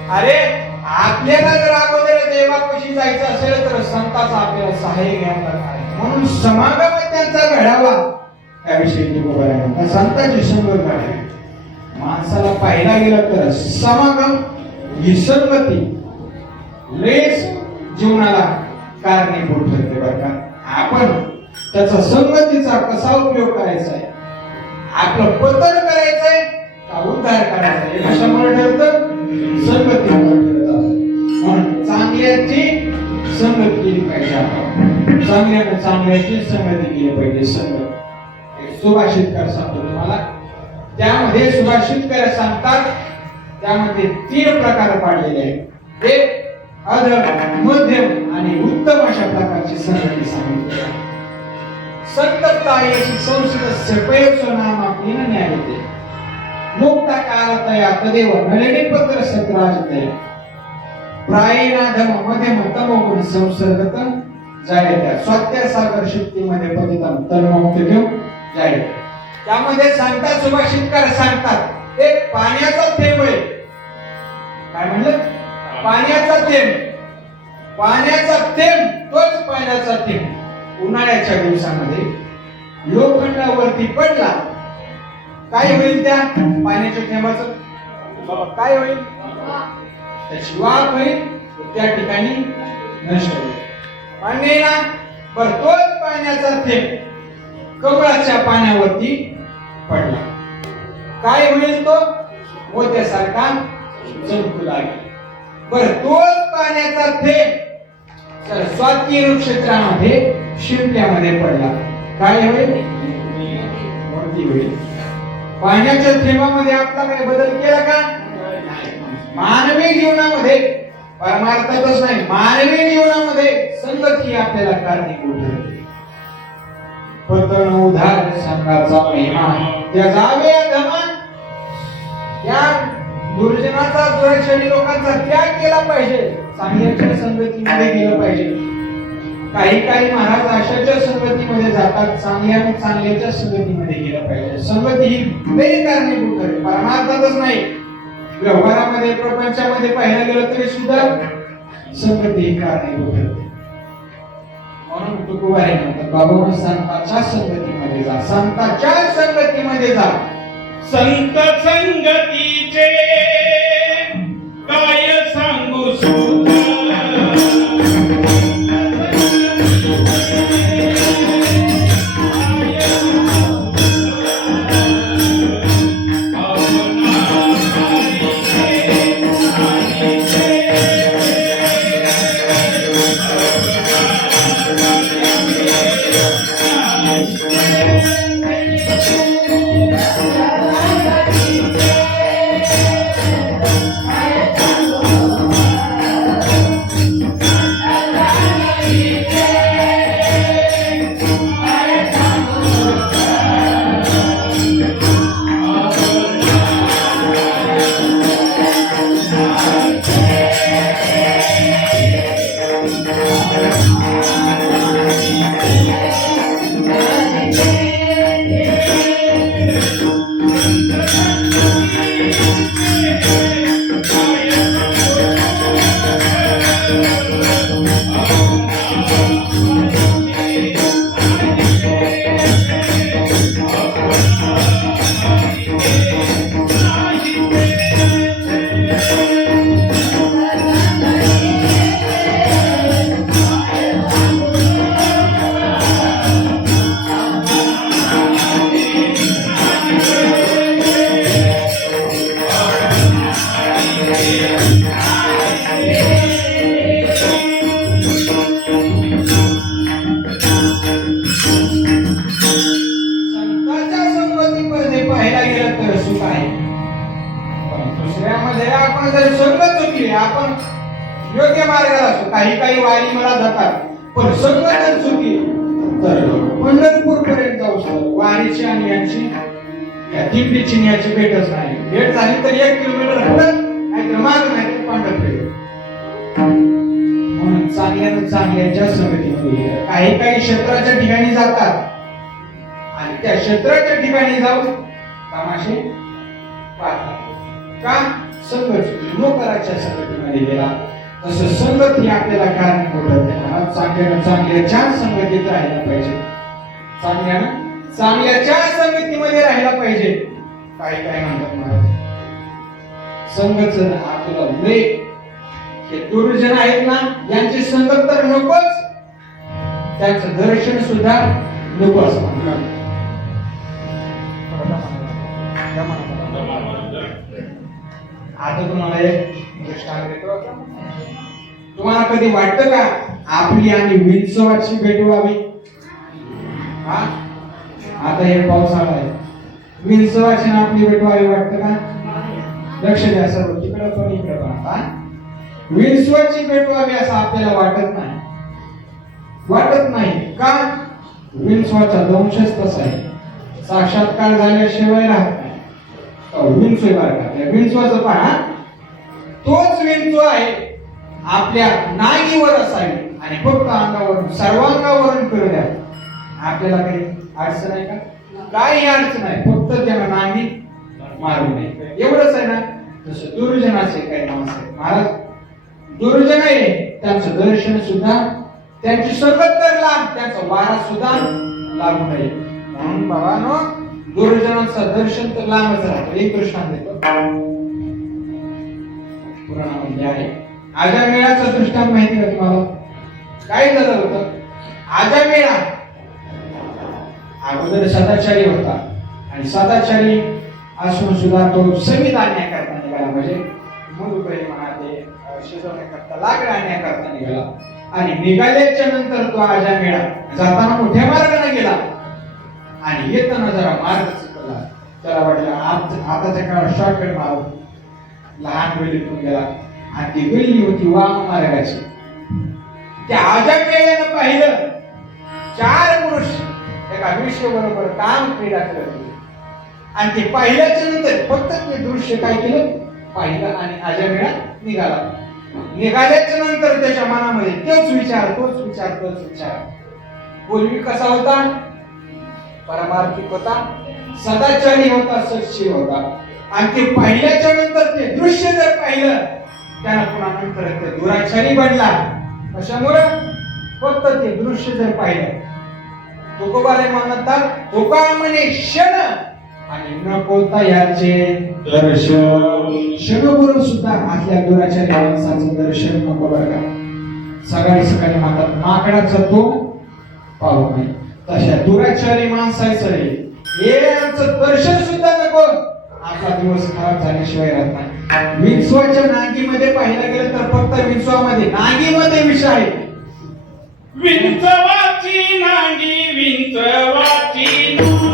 अरे आपल्याला जर अगोदर देवापाशी जायचं असेल तर संताचा आपल्याला सहाय्य घ्यावं लागणार आहे. म्हणून समागम त्यांचा घडावा याविषयी तुकोबा म्हणतात. संतांची संगत घडावी. माणसाला पाहिला गेला तर समागम ही संगती लेस जीवनाला कारणीभूत ठरते बरं का. आपण त्याचा संगतीचा कसा उपयोग करायचा आहे, आपलं पतन करायचंय का उद्धार करायचा आहे, कशामुळे ठरतं? संगतीमुळे ठरतं. म्हणून चांगल्याची संगत केली पाहिजे. आपण चांगल्याची संगती केली पाहिजे. संगत एक सुभाषितकार सांगतो तुम्हाला. त्यामध्ये सुभाषितकार सांगतात त्यामध्ये 3 प्रकार पाडलेले आहेत. एक अधम, मध्यम आणि उत्तम अशा प्रकारची संगती सांगितली आहे. संतप्ता याची संस्कृतस्य प्रयोगचं नाम आपलीन न्यायते मुक्ता कालतया तदेव नलिनीपत्र सत्राजते प्रायेनाधम मध्यम तमोगुण संसर्गतम जायत्या स्वात्यासागर शक्तीमध्ये पतितम तन्मुक्तिम जायते. त्यामध्ये सांगतात सुभाषितकार सांगतात एक पाण्याचा थेंब आहे. काय म्हणलं? पाण्याचा थेंब. पाण्याचा थेंब तोच पाण्याचा थेंब उन्हाळ्याच्या दिवसामध्ये लोखंडावरती पडला काय होईल? त्या पाण्याच्या थेंबाचं बाबा काय होईल? त्याची वाफ होईल, त्या ठिकाणी नष्ट होईल. मान्य ना? पर तोच पाण्याचा थेंब कमळाच्या पाण्यावरती पडला काय होईल? तो मोत्यासारखा चमकू लागेल. बर तोच पाण्याचा थेंब तर स्वाती नक्षत्रामध्ये शिंपल्यामध्ये पडला काय होईल? मोठी होईल. पाण्याच्या थेंबामध्ये आपला काही बदल केला का? मानवी जीवनामध्ये, परमार्थातच नाही, मानवी जीवनामध्ये संगत ही आपल्याला कारणीभूत ठरते. पतन उधार संघाचा महिमा त्या जावे अधमा. या दुर्जनाचा दुराचारी लोकांचा त्याग केला पाहिजे. चांगल्याच्या संगतीमध्ये गेलं पाहिजे. काही महाराज अशाच्या संगतीमध्ये जातात, चांगल्याच्या संगतीमध्ये गेलं पाहिजे. संगती ही लई कारणीभूत आहे. परमार्थातच नाही, व्यवहारामध्ये प्रपंचामध्ये पाहायला गेलं तरी सुद्धा संगती ही कारणीभूत ठरते. म्हणून तुकोबा हे म्हणतात बाबा संतांच्या संगतीमध्ये जा. संतांच्या संगतीमध्ये जा. संत संगतीचे काय सांगू सुद्धा म्हणजे आपण जर संगत चुकली, आपण योग्य मार्गाला असतो, काही वारी मला जातात, पण संगत जर चुकली तर पंढरपूर पर्यंत जाऊ शकतो. वारीची आणि यांची या दिंडीची आणि याची भेटच नाही. भेट झाली तर 1 किलोमीटर पुढे, नाहीतर माग, नाहीतर पंढरपूर. म्हणून चांगल्याच्या संगतीमध्ये काही क्षेत्राच्या ठिकाणी जातात आणि त्या क्षेत्राच्या ठिकाणी जाऊन तमाशे पाहतात. का? संगत नोकराच्या संगतीमध्ये गेला. तसं संगत ही आपल्याला कारण होत. चांगल्याच्या संगतीत राहायला पाहिजे. चांगल्याच्या संगतीमध्ये राहायला पाहिजे. काय म्हणतात महाराज, संगत आपल्याला लय हे दुर्जन आहेत ना, यांची संगत तर नकोच, त्यांचं दर्शन सुद्धा नको असं म्हणतात. आता तुम्हाला एक दृष्टांत देतो. तुम्हाला कधी वाटतं का आपली आणि विंचवाची भेट व्हावी? हा, आता हे पावसाळा आहे, विंचवाची ना आपली भेट व्हावी वाटतं का? लक्ष द्या सर्व, तिकडं पण इकडं पण. आता विंचवाची भेट व्हावी असं आपल्याला वाटत नाही. का? विंचवाचा दंशच तसा आहे, साक्षात्कार झाल्याशिवाय राहत नाही. विंचू बरं, विंचवाचं पहा, तोच विंचू आहे आपल्या नागीवर असावी आणि फक्त अंगावरून सर्वांगावरून फिरू द्या. आपल्याला काही अडचण आहे का? काही अडचण आहे, फक्त त्यांना नागी मारू नये, एवढंच आहे ना. जसं दुर्जनाचे काही माणसं आहेत महाराज, दुर्जन आहे, त्यांचं दर्शन सुद्धा, त्यांची संगत तर लांब, त्यांचा वारा सुद्धा लागू नये. म्हणून बाबांनो, दुर्जनाचं दर्शन तर लांबच राहतं. एक दृष्टांत देतो, पुराणामध्ये आहे. आजामेळाचा दृष्टांत माहिती का तुम्हाला? काय झालं होतं? आजामेळा अगोदर सदाचारी होता आणि सदाचारी असून सुद्धा तो समित आणण्याकरता निघाला, म्हणजे मधुकरी म्हणा ते शिजवण्याकरता लाकड आणण्याकरता निघाला. आणि निघाल्याच्या नंतर तो आजामेळा जाताना मोठ्या मार्गाने गेला आणि येताना जरा मार्ग चुकला. त्याला वाटलं आता त्या काळात शॉर्टकट मारू, लहान गल्लीतून गेला आणि ती गल्ली होती वाम मार्गाची. त्या आजामेळ्यानं पाहिलं 4 पुरुष एका विषय बरोबर काम क्रीडा करत होते आणि ते पाहिल्याच्या नंतर फक्त ते दृश्य काय केलं, पाहिलं आणि आजामेळा निघाला. निघाल्याच्या नंतर त्याच्या मनामध्ये तोच विचार. पूर्वी कसा होता? परमार्थिक होता, सदाचारी होता, सच्ची होता. आणि ते पाहिल्याच्या नंतर ते दृश्य जर पाहिलं, त्याला पुन्हा नंतर ते दुराचारी बनला. कशामुळे? फक्त ते दृश्य जर पाहिलं. तुकोबाले म्हणतात, तुका म्हणे क्षण आणि न कोणता याचे दर्शन. क्षणभर सुद्धा आपल्या दुराचारी माणसाचं दर्शन नको बरं का. सकाळी म्हणतात माकडाचा तो पाहू नये, तशा दुराचारी माणसाचं हे यांचं दर्शन सुद्धा नको. आपला दिवस खराब झाल्याशिवाय राहत नाही. विंचवाच्या नागीमध्ये पाहिलं गेलं तर फक्त विंचवामध्ये, नागीमध्ये विष आहे. विंचवाची नांगी, विंचवाची नांगी,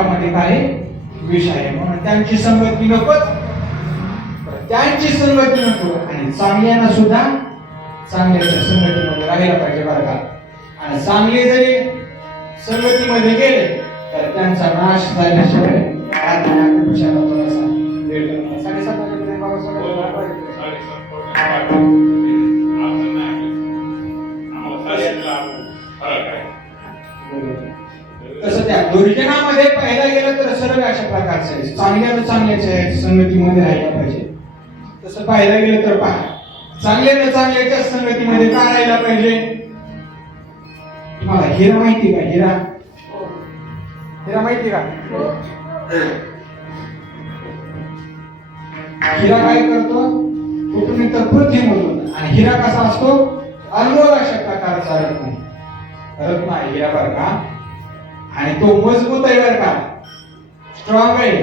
अंगामध्ये काय विष आहे, म्हणून त्यांची संगती नकोच. त्यांची संगती नको आणि चांगल्याना सुद्धा चांगल्याच्या संगतीमध्ये राहायला पाहिजे बरं का. आणि चांगले जरी संगतीमध्ये गेले तर त्यांचा नाश झाल्याशिवाय आत्महत्या थोडासा वेळ लागणार. 7:30 वाजेपर्यंत बाबासाहेब तसं त्या दुर्जनामध्ये पाहायला गेलं तर सर्व अशा प्रकारचे आहे. चांगल्यानं चांगल्याच्या संगतीमध्ये राहायला पाहिजे. तसं पाहायला गेलं तर पहा, चांगल्यानं चांगल्याच्या संगतीमध्ये का राहायला पाहिजे. तुम्हाला हिरा माहिती का? हिरा हिरा माहिती का? हिरा काय करतो? कुठून तर पृथ्वीमधून. आणि हिरा कसा असतो? अनमोल अशा प्रकारचा रत्न आहे हिरा बरं का. आणि तो मजबूत आहे बरं का, स्ट्रॉंग आहे.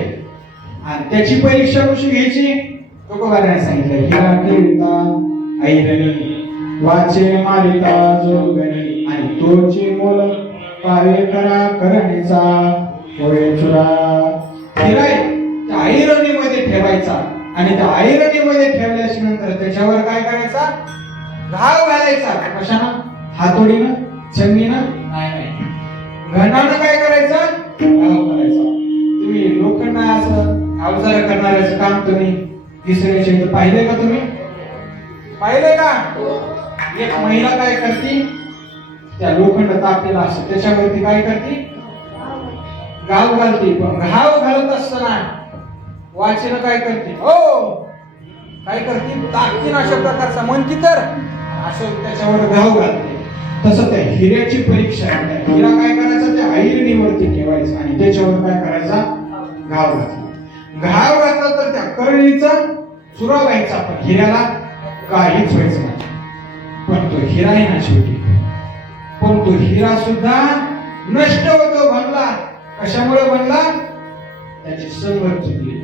आणि त्याची परीक्षा कशी घ्यायची? तुकोबाराने सांगितलं, हिरा किरीता ऐरणी वाचे मालिका जोगणी आणि तोची मोल पावे करा करणीचा होय चुरा. हिरा त्या ऐरणीमध्ये ठेवायचा आणि त्या ऐरणीमध्ये ठेवल्याच्या नंतर त्याच्यावर काय करायचा? घाव घालायचा. कशानं? हातोडीनं, छन्नीनं? नाही, घणानं काय करायचं? घाव करायचा. तुम्ही लोखंड असं अवजार करणाऱ्याचं काम तुम्ही तिसऱ्याच्या इथं पाहिलंय का? तुम्ही पाहिलंय का? एक महिला काय करते? त्या लोखंड तापलेला असतं त्याच्यावरती काय करते? घाव घालते. पण घाव घालत असताना वाचेनं काय करते? हो काय करते? ताकदीन अशा प्रकारचा म्हणती तर असं त्याच्यावर घाव घालते. तसं त्या हिऱ्याची परीक्षा आहे. हिरा काय करायचा? त्या ऐरणीवरती ठेवायचा आणि त्याच्यावर काय करायचा? घाव घातला. घाव घातला तर त्या करणीचा चुरा व्हायचा, पण हिऱ्याला काहीच व्हायचं नाही. पण तो हिरा आहे ना शेवटी, पण तो हिरा सुद्धा नष्ट होतो, बनला. कशामुळे बनला? त्याची संगत चुकली.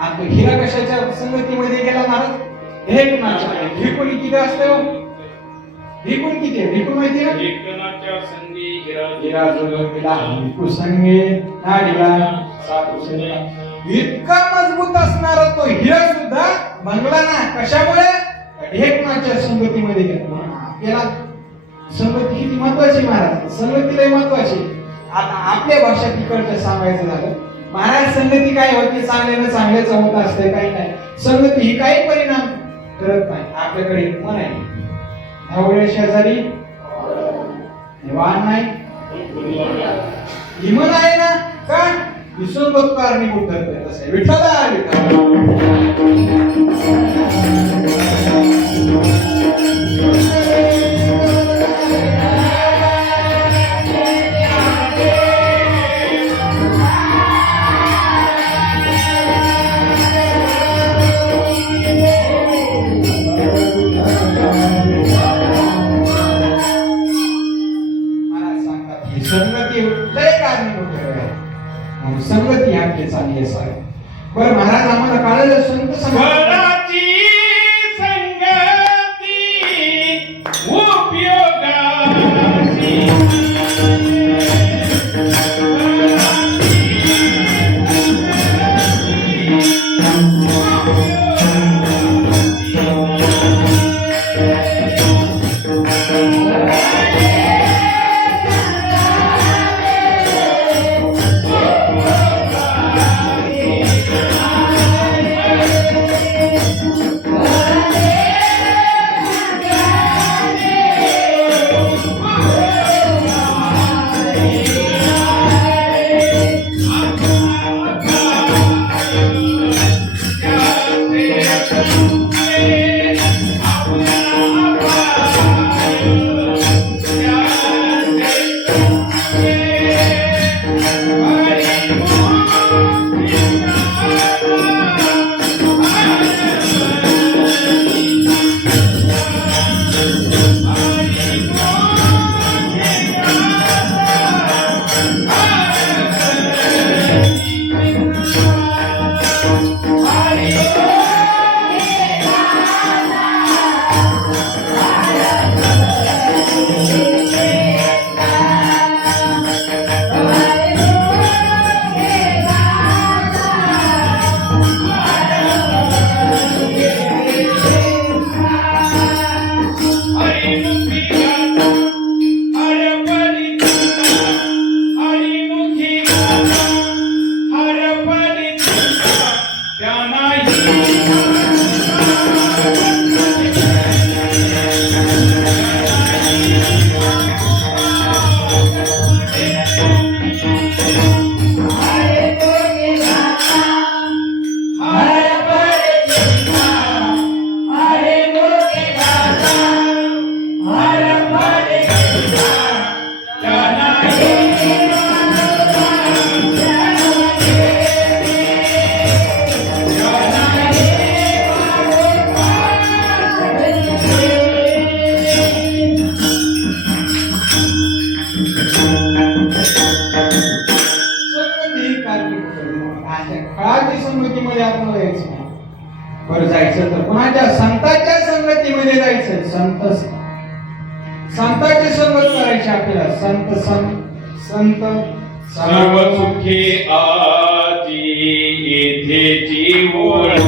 आणि तो हिरा कशाच्या संगतीमध्ये गेला महाराज? ढेकणाच्या. ढेकून किती असतं? ढेकून किती आहे? ढेकून माहिती आहे? ढेकणाच्या संगी हिरा जोडला कुसंगे नाडीला साधू संगा. इतका मजबूत असणारा तो हिरा सुद्धा भंगला ना. कशामुळे? ढेकणाच्या संगतीमध्ये गेला. आपल्याला संगती किती महत्वाची महाराज? संगती लय महत्वाची. आता आपल्या भाषेत तिकडचं सांगायचं झालं, महाराज संगती काय होती? चांगल्यानं चांगल्याच होत असते, काही नाही. संगती ही काही परिणाम करत नाही. आपल्याकडे मन आहे, धावड्या शेजारी वाहन नाही, इमन आहे ना. का? विसंगत कारणीभूत ठरतोय. तसं विठ्ठला संगती लय कारणीभूत आहे. संगती आपली चांगली असावी. बरं महाराज आम्हाला कळलं संत फळाची संगती उपयोगाची. अशा खळाची संगतीमध्ये आपण जायचं नाही. बरं जायचं तर कोणाच्या संतांच्या संगतीमध्ये जायचं. संतांची संगत करायची आपल्याला. संत सर्व सुखे आजी येथेची ओळख.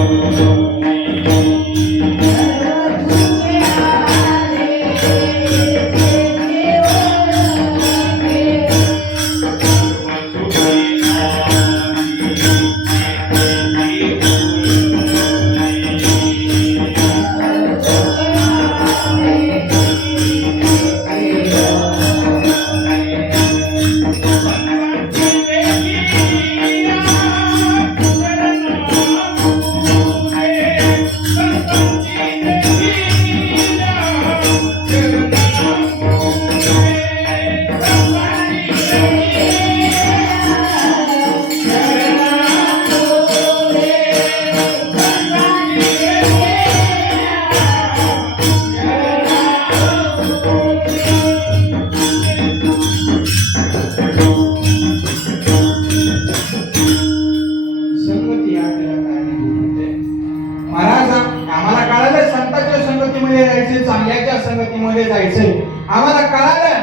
संगती आपल्याला कारणीभूत होते. महाराज आम्हाला कळालं संतांच्या संगतीमध्ये जायचे, चांगल्याच्या संगतीमध्ये जायचंय. आम्हाला कळालं.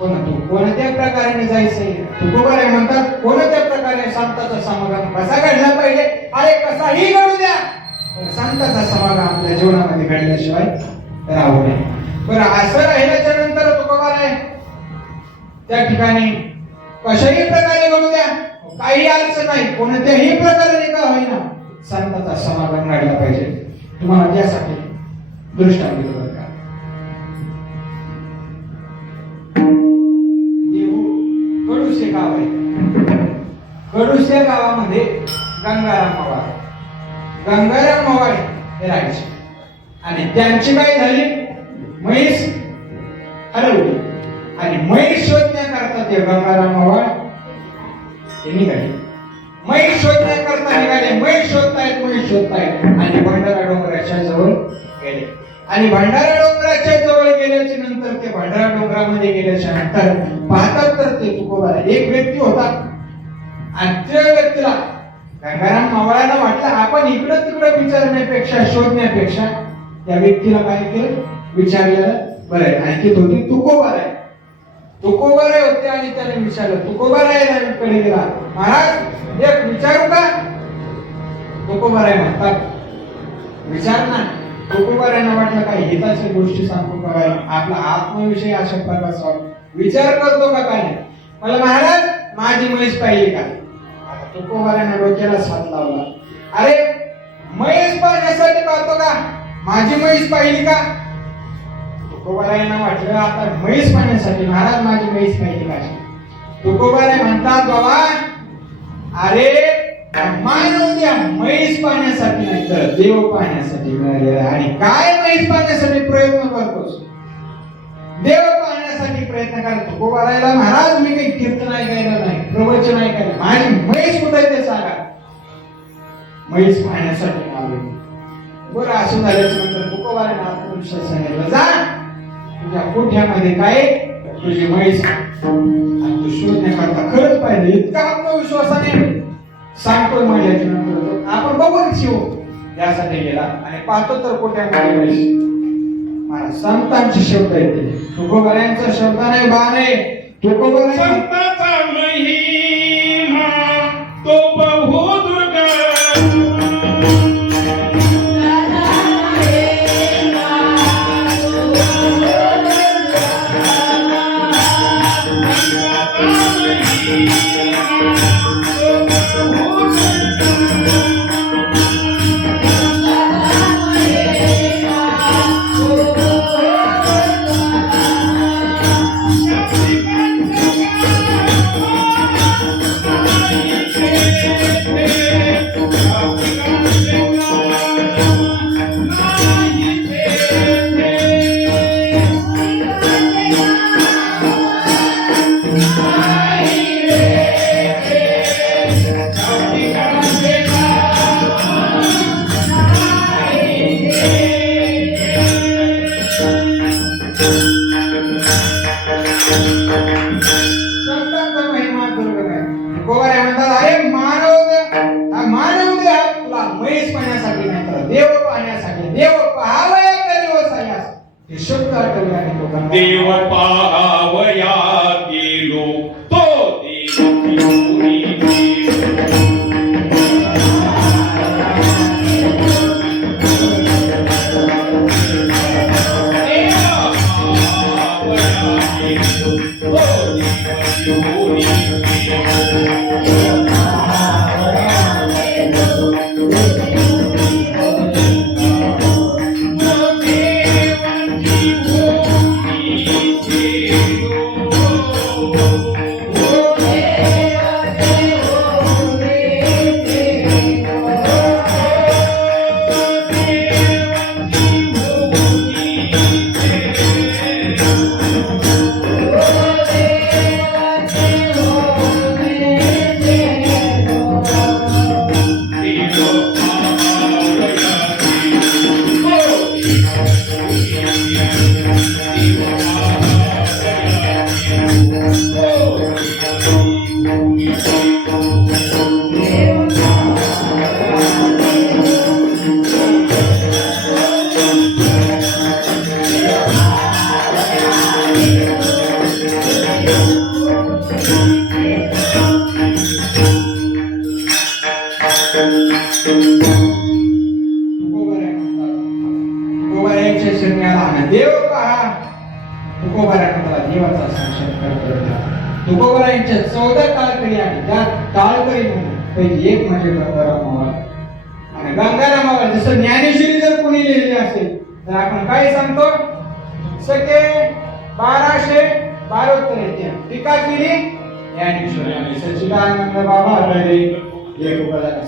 पण तू कोणत्या प्रकारे जायचंय? तुकोबारे म्हणतात कोणत्या प्रकारे संतांचा समागम कसा घडला पाहिजे? अरे कसाही घडू द्या, पण संतांचा समागम आपल्या जीवनामध्ये घडल्याशिवाय राहू नये. बरं असं राहिल्याच्या नंतर तुकोबारे त्या ठिकाणी कशाही प्रकारे घडू द्या, काही अडचण नाही, कोणत्याही प्रकारे का होईना संतांचा समागम घडला पाहिजे. तुम्हाला त्यासाठी दृष्टांत दिलं बरं का. कडुसे गाव आहे. कडुसे गावामध्ये गंगाराम मवाळ हे राहायचे. आणि त्यांची काय झाली, म्हैस हरवली. आणि म्हैस शोधण्याकरता ते गंगाराम मवाळ हे निघाले. म्हैस शोधण्याकरता निघाले. म्हैस शोधतायत आणि भंडारा डोंगराच्या जवळ गेले. आणि भंडारा डोंगराच्या जवळ गेल्याच्या नंतर ते भंडारा डोंगरामध्ये गेल्याच्या नंतर पाहतात तर ते तुकोबाला एक व्यक्ती होता. आणि त्या व्यक्तीला गंगाराम मावळाला वाटलं आपण इकडं तिकडं विचारण्यापेक्षा शोधण्यापेक्षा त्या व्यक्तीला काय केलं, विचारलेलं बरं आहे. आणि ती होती तुकोबाराय. तुकोबाराय होते आणि त्याने विचारलं. तुकोबारायकडे गेला, महाराज एक विचारू का? तुकोबाराय म्हणतात विचार ना. तुकोबारायला वाटलं काय हिताच्या गोष्टी सांगतो का काय, आपला आत्मविषयी अशा प्रकारचा विचार करतो का काय. मला महाराज माझी म्हैस पाहिली का? आता तुकोबारायने डोक्याला हात लावला. अरे म्हैस पाहण्यासाठी पाहतो का, माझी म्हैस पाहिली का? तुकोबारायला वाटलं आता म्हैस पाहण्यासाठी, महाराज माझी म्हैस पाहिली का? तुकोबाराय म्हणतात बाबा अरे मानव त्या म्हैस पाहण्यासाठी नाही तर देव पाहण्यासाठी मिळालेला. आणि काय म्हैस पाहण्यासाठी प्रयत्न करतोस? देव पाहण्यासाठी प्रयत्न करतो. तुकोबारायला महाराज मी काही कीर्तन ऐकायला नाही, प्रवचन ऐकायला, माझी म्हैस कुठे ते सांगा. म्हैस पाहण्यासाठी आलो. बरं असं झाल्याच्या नंतर तुकोबारायने आत्मविश्वास सांगितलं, जा तुझ्या कोठ्यामध्ये काय तुझी म्हैस आणि तू शोधण्याकरता खरंच पाहिजे. इतका आत्मविश्वासाने सांगतोय माझ्याच्या नंतर आपण बघून शिव यासाठी गेला आणि पाहतो तर कोठ्यामध्ये म्हैस. मला संतांचे शब्द येते, तुकोबारायांचा शब्द नाही, बा नाही. तुकोबाराय संताचा महिमा तो बहु दुर्गा. संतांचा महिमा दुर्गम आहे. तुकोबाराय म्हणतात अरे मानव शब्द आठवले आणि तो गंगा देव पाहावया गेलो तो देव चिमुरी तुकोबारायांच्या शरणाला आणा. देव पहा तुकोबारायांना देवाचा साक्षात्कार करतात. तुकोबारायांच्या 14 टाळकरी आहे. त्या टाळकरीमध्ये पहिली एक म्हणजे गंगाराम मावळ. आणि गंगाराम मावळ जसं ज्ञानेश्वरी जर कोणी लिहिली असेल तर आपण काय सांगतो सके 1272 टीका केली ज्ञानेश्वरी. सच्चिदानंद बाबा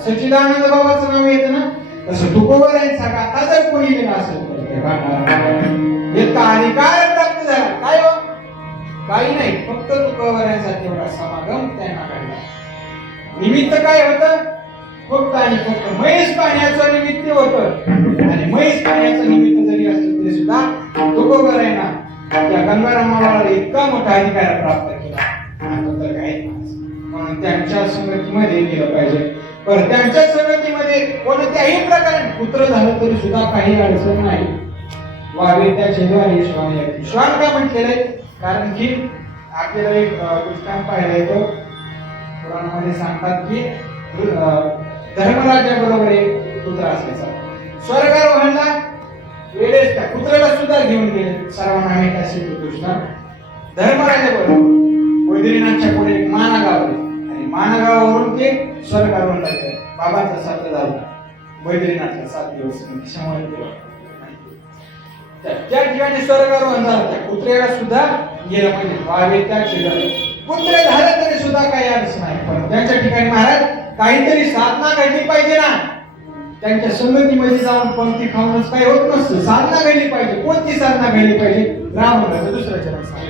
सच्चिदानंद बाबाचं नाव येतं ना तसं तुकोबारायांचा गाथा जर कोणी लिहिला असेल इतका अधिकार प्राप्त झाला. काय हो काही नाही फक्त तुकोबारायांसाठी एवढा समागम त्यांना घडला. निमित्त काय होतं फक्त आणि फक्त म्हैस पाण्याचं निमित्त होतं. आणि म्हैस पाण्याचं निमित्त जरी असलं तरी सुद्धा तुकोबारायांना त्या गंगाराम मावळाला इतका मोठा अधिकार प्राप्त केला. आता तर काही म्हणून त्यांच्या संगतीमध्ये गेलं पाहिजे. पण त्यांच्या संगतीमध्ये कोणत्याही प्रकारे पुत्र झालं तरी सुद्धा काही अडचण नाही. वावे त्या शेजारी श्वान आहे. श्वान का म्हटलेलं आहे कारण की आपल्याला एक दृष्टांत पाहायला येतो. पुराणामध्ये सांगतात की धर्मराजाबरोबर एक पुत्र असायचा. स्वर्गारोहणला वेळेस त्या पुत्राला सुद्धा घेऊन गेले. सर्वांना माहित असेल तो दृष्टांत. धर्मराजाबरोबर बद्रीनाथच्या पुढे एक मानागाव आहे आणि मानागावावरून ते स्वर्गारोहणला गेले. बाबांचा साथ झाला बद्रीनाथला 7 दिवस त्या ठिकाणी स्वर्गारोहण झालं. त्या कुत्र्याला सुद्धा गेलं म्हणजे वावे त्या शेजारी पुत्र झालं तरी सुद्धा काही अडचण नाही. पण त्यांच्या ठिकाणी महाराज काहीतरी साधना घडली पाहिजे ना. त्यांच्या संगतीमध्ये जाऊन पंक्ती खाऊनच काही होत नसतं. साधना घडली पाहिजे. कोणती साधना घडली पाहिजे रामाचं दुसरं चरण सांगा.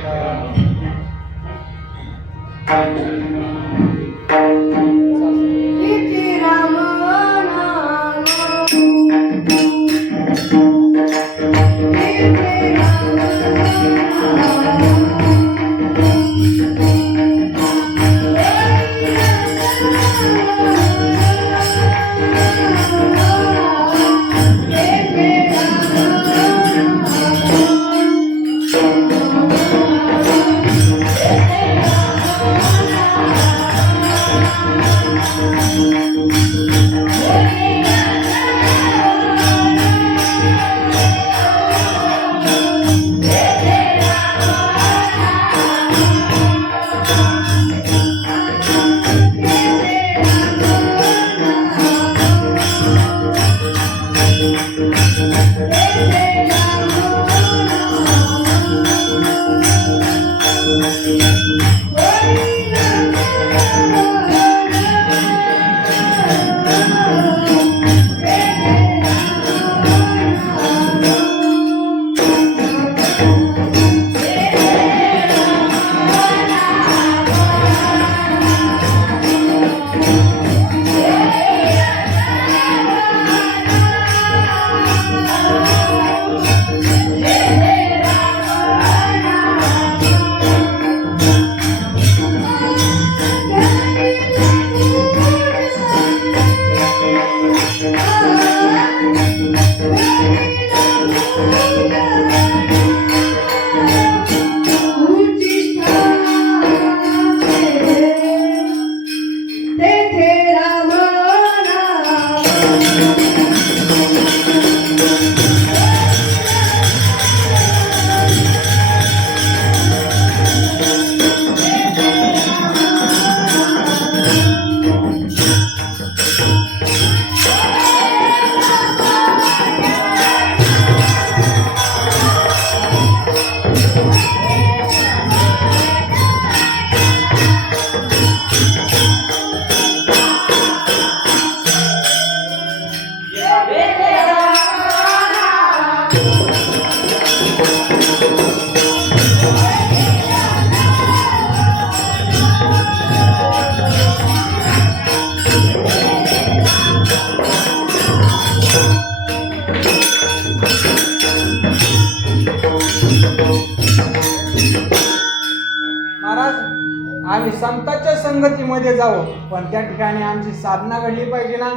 संगतीमध्ये जावं, पण त्या ठिकाणी आमची साधना घडली पाहिजे ना.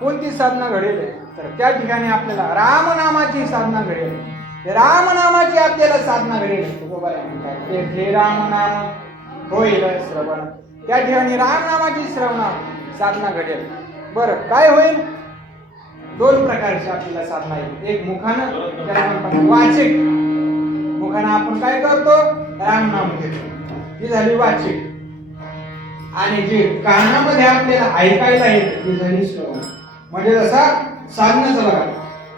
कोणती साधना घडेल तर त्या ठिकाणी आपल्याला रामनामाची साधना घडेल. रामनामाची आपल्याला साधना घडेल. ते रामनाम होईल श्रवण, त्या ठिकाणी रामनामाची साधना घडेल. बरं, काय होईल? दोन प्रकारची आपल्याला साधना येईल. एक मुखानं, त्याला म्हणतात वाचिक. मुखानं आपण काय करतो? रामनाम घेतो, ही झाली वाचिक. आणि जे कानामध्ये आपल्याला ऐकायला येते ती झाली श्रवण. म्हणजे जसा साधनाचा बघा,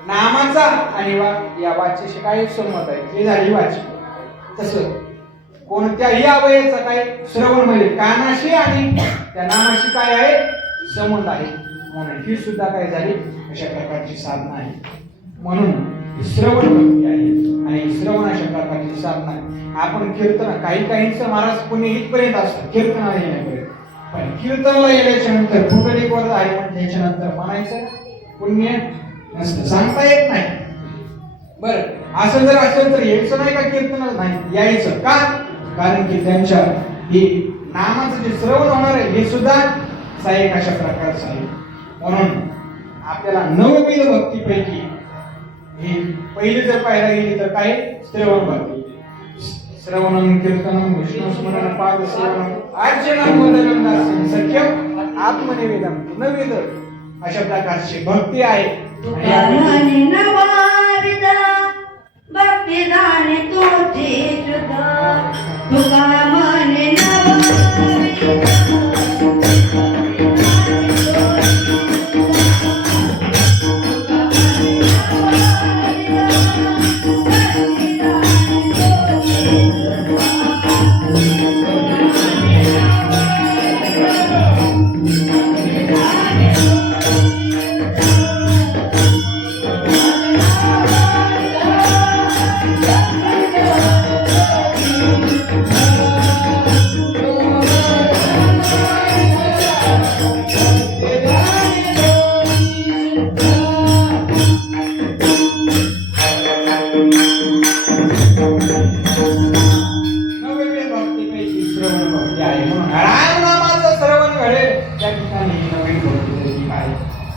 नामाचा आणि या वाचेशी काय संमत आहे, ही झाली वाचिक. तसं कोणत्याही अवयवाचा काय श्रवण म्हणजे कानाशी आणि त्या नामाशी काय आहे संबंध आहे, म्हणून ही सुद्धा काय झाली अशा प्रकारची साधना आहे. म्हणून श्रवण भक्ती आहे आणि श्रवण अशा प्रकारची साधना आहे. आपण कीर्तन काहींचं महाराज पुणे इथपर्यंत असतं कीर्तनाला येण्यापर्यंत, पण कीर्तनाला गेल्याच्या नंतर पुंडलिकवर आहे पण त्याच्यानंतर म्हणायचं पुण्य नसतं, सांगता येत नाही. बरं, असं जर असेल तर यायचं नाही का कीर्तनाला? नाही यायचं. का? कारण की त्यांच्या ही नामाचं जे श्रवण होणार आहे हे सुद्धा सहाय्यक अशा प्रकारचं आहे. म्हणून आपल्याला नवविध भक्तीपैकी ही पहिली जर पाहायला गेली तर काय? श्रवण भक्ती. श्रवणं कीर्तनं विष्णुस्मरणं पादसेवनं अर्चनं वदनं दास्यं सख्यं आत्मनिवेदनं. नवविध अशा प्रकारची भक्ती आहे. तुका म्हणे नवाविध भक्ती जाणे तुझी शुद्ध. तुका म्हणे नवाविध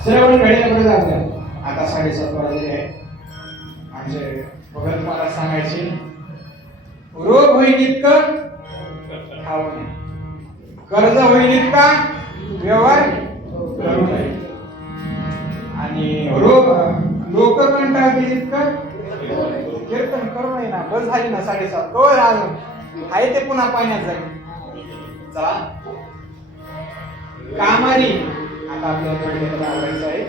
श्रवण घडल्याकडे आपल्या आता 7:30 वाजले आहे. आमचे भगत मला सांगायचे रोग होईल इतकं खाऊ नये, कर्ज होईल इतका व्यवहार करू नये, आणि लोक कंटाळतील इतकं कीर्तन करू नये ना. बस झाली ना 7:30, तो अजून आहे ते पुन्हा पाण्यात जाईल. चला कामारी आता आपल्याला थोडक्यात आवडायचं आहे.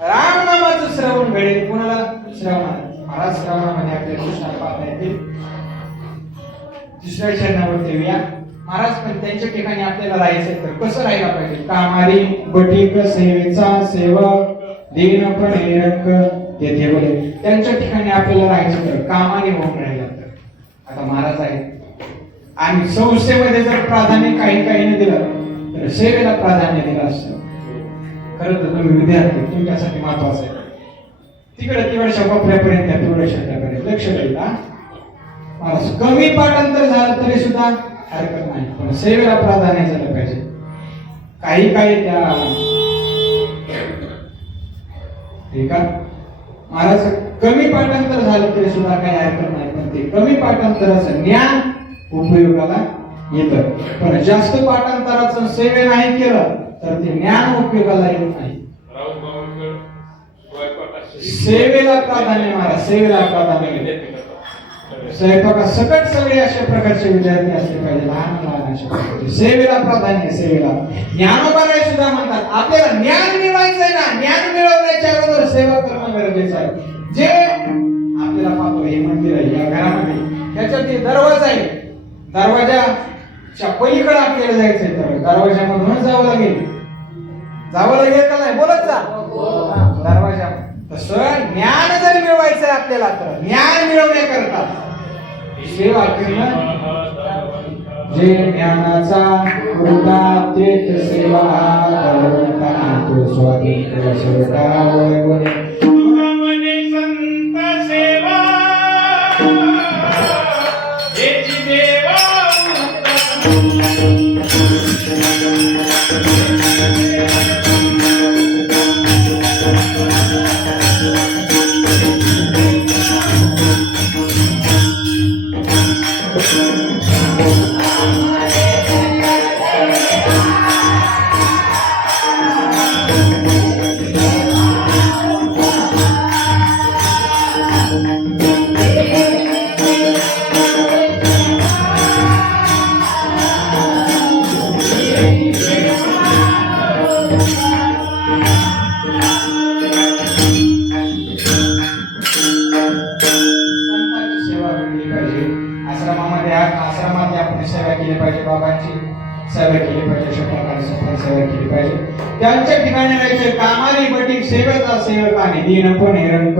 रामनामाचं श्रवण घडेल. कुणाला श्रवण? महाराज श्रवणामध्ये आपल्या कृष्णाला पाहता येतील. दुसऱ्या चरणावर देऊया महाराज. पण त्यांच्या ठिकाणी आपल्याला राहायचं तर कसं राहायला पाहिजे? कामारी बटीक सेवेचा सेवक दीनपणे रंग तेथे बोले. त्यांच्या ठिकाणी आपल्याला राहायचं तर कामारी होऊन राहिलं तर आता महाराज आहेत. आणि संस्थेमध्ये जर प्राधान्य काही दिलं तर सेवेला प्राधान्य दिलं असतं. खरं तर तुम्ही विद्यार्थी, तुमच्यासाठी महत्वाचं आहे. तिकडे तेवढ्याशा कोपऱ्यापर्यंत तेवढ्याशा त्याकडे लक्ष द्यायला. मला कमी पाठांतर झालं तरी सुद्धा हरकत नाही, पण सेवेला प्राधान्य झालं पाहिजे. काही त्या ठीक आहे महाराज, कमी पाठांतर झालं तरी सुद्धा काही हरकत नाही, पण ते कमी पाठांतराचं ज्ञान उपयोगाला येतं. पण जास्त पाठांतराचं सेवे नाही केलं तर ते ज्ञान उपयोगाला येत नाही. सेवेला प्राधान्य महाराज, सेवेला प्राधान्य. स्वयंपाका सकट सगळे अशा प्रकारचे विद्यार्थी असले पाहिजे, लहान अशा प्रकारचे. सेवेला प्राधान्य, सेवेला. ज्ञानोबाराय सुद्धा म्हणतात आपल्याला ज्ञान मिळवायचंय ना, ज्ञान मिळवण्याच्या अगोदर सेवा करणं गरजेचं आहे. जे आपल्याला पाहतो हे मंदिर आहे या घरामध्ये, त्याच्यात ते दरवाजा आहे, दरवाजाच्या पलीकडे आपल्याला जायचंय तर दरवाजामधूनच जावं लागेल का नाही? बोलत जा दरवाजा. तसं ज्ञान जर मिळवायचंय आपल्याला तर ज्ञान मिळवण्याकरता सेवा करणं. जे ज्ञानाचा वृता तेच सेवा करता तो स्वातंत्र्य सोडा वळे तुमने संत सेवा हेची देवा केली पाहिजे. त्यांच्या ठिकाणी राहायचे कामारी बटीक सेवेचा सेवकाने दीनपणे रंक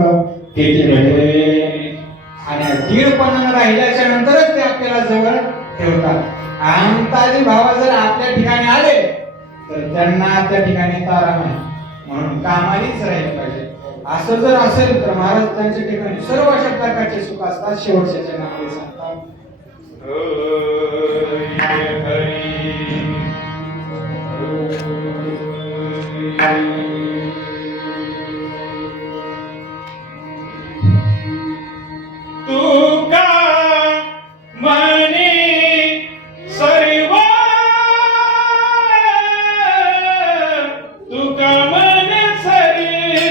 घेतले आणि दीडपणानं राहिल्याच्या नंतरच ते आपल्याला जवळ ठेवतात. अंताजी भावा जर आपल्या ठिकाणी आले तर त्यांना त्या ठिकाणी तारा नाही, म्हणून कामारीच राहिले पाहिजे. असं जर असेल तर महाराज त्यांच्या ठिकाणी सर्व अशा प्रकारचे सुख असतात. शेवटच्या नावे सांगतात तुका म्हणे सर्व तुका म्हणे सर्व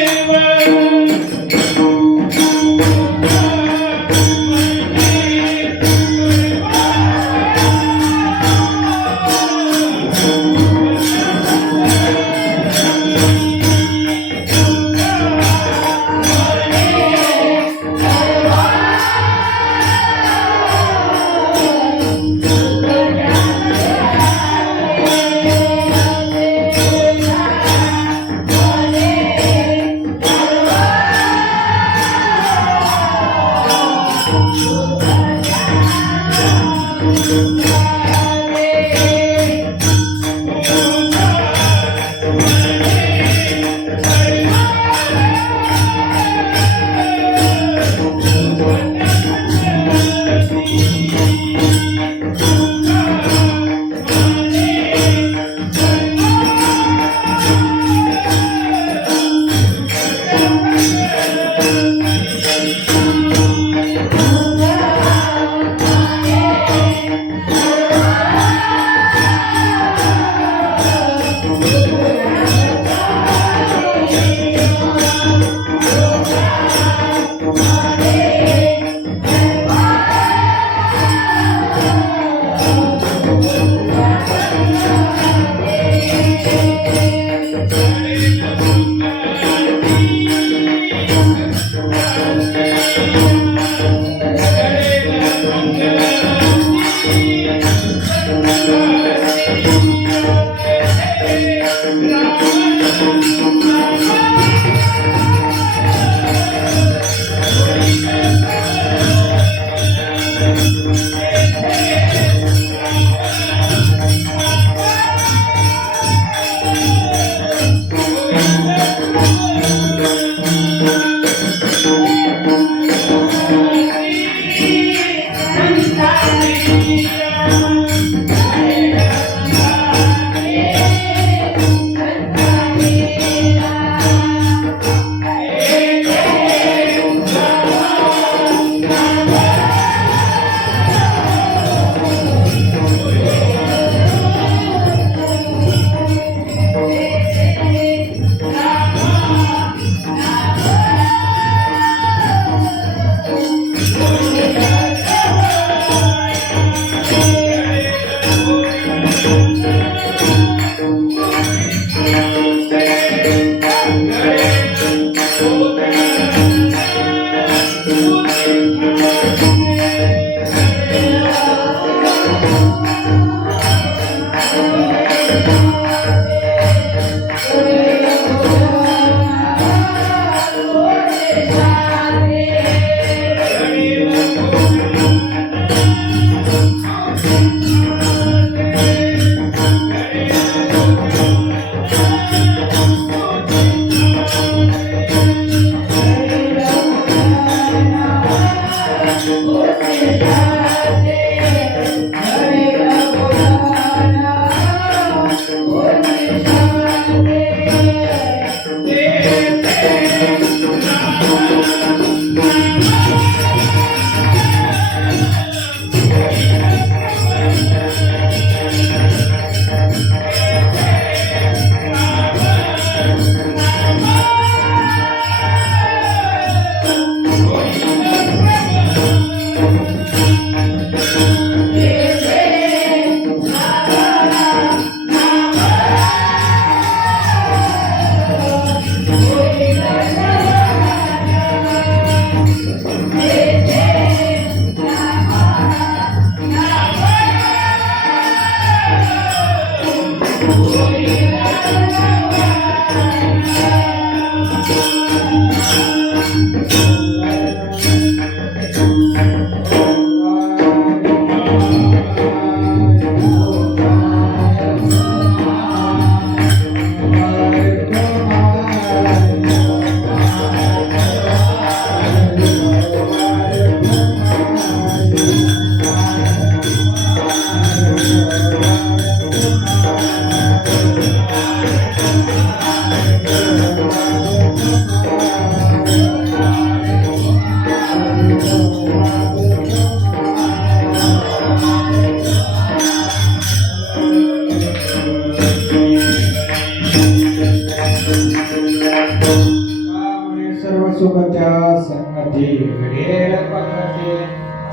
त्यामुळे सर्व सुख त्या संगती घडेल पंगती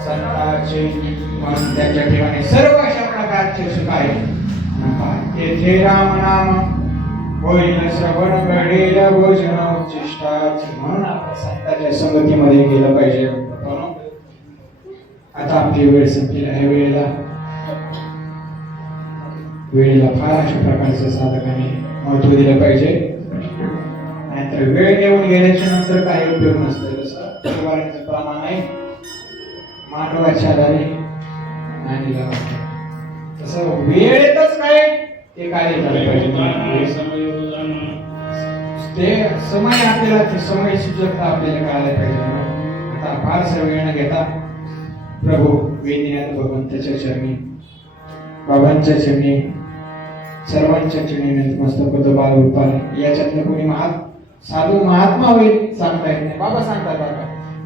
संतांचे मन त्याच्या ठिकाणी सर्व अशा प्रकारचे सुख आहे तेथे राम नाम होईल श्रवण घडेल भोजन उच्चिष्टाचे म्हणून आपण संतांच्या संगतीमध्ये गेलं पाहिजे. आता आपली वेळ संपली आहे. वेळेला फार अशा प्रकारचं साधकाने महत्व दिलं पाहिजे. नाहीतर वेळ येऊन गेल्याच्या नंतर काही उपयोग नसतो. जसं परिवाराचं प्रमाण आहे मानवाच्या आधारे नाणीला वाटतं. तसं वेळेतच काय ते कार्य झालं पाहिजे. ते समय आपल्याला ते समय सुचकता आपल्याला कळायला पाहिजे. आता फारसा वेळ न घेता प्रभू वेदिनाथ भगवंताच्या चरणी बाबांच्या चरणी सर्वांच्या चरणी नतमस्तक होतो. बाल याच्यातलं कोणी साधू महात्मा होईल सांगता येत नाही. बाबा सांगतात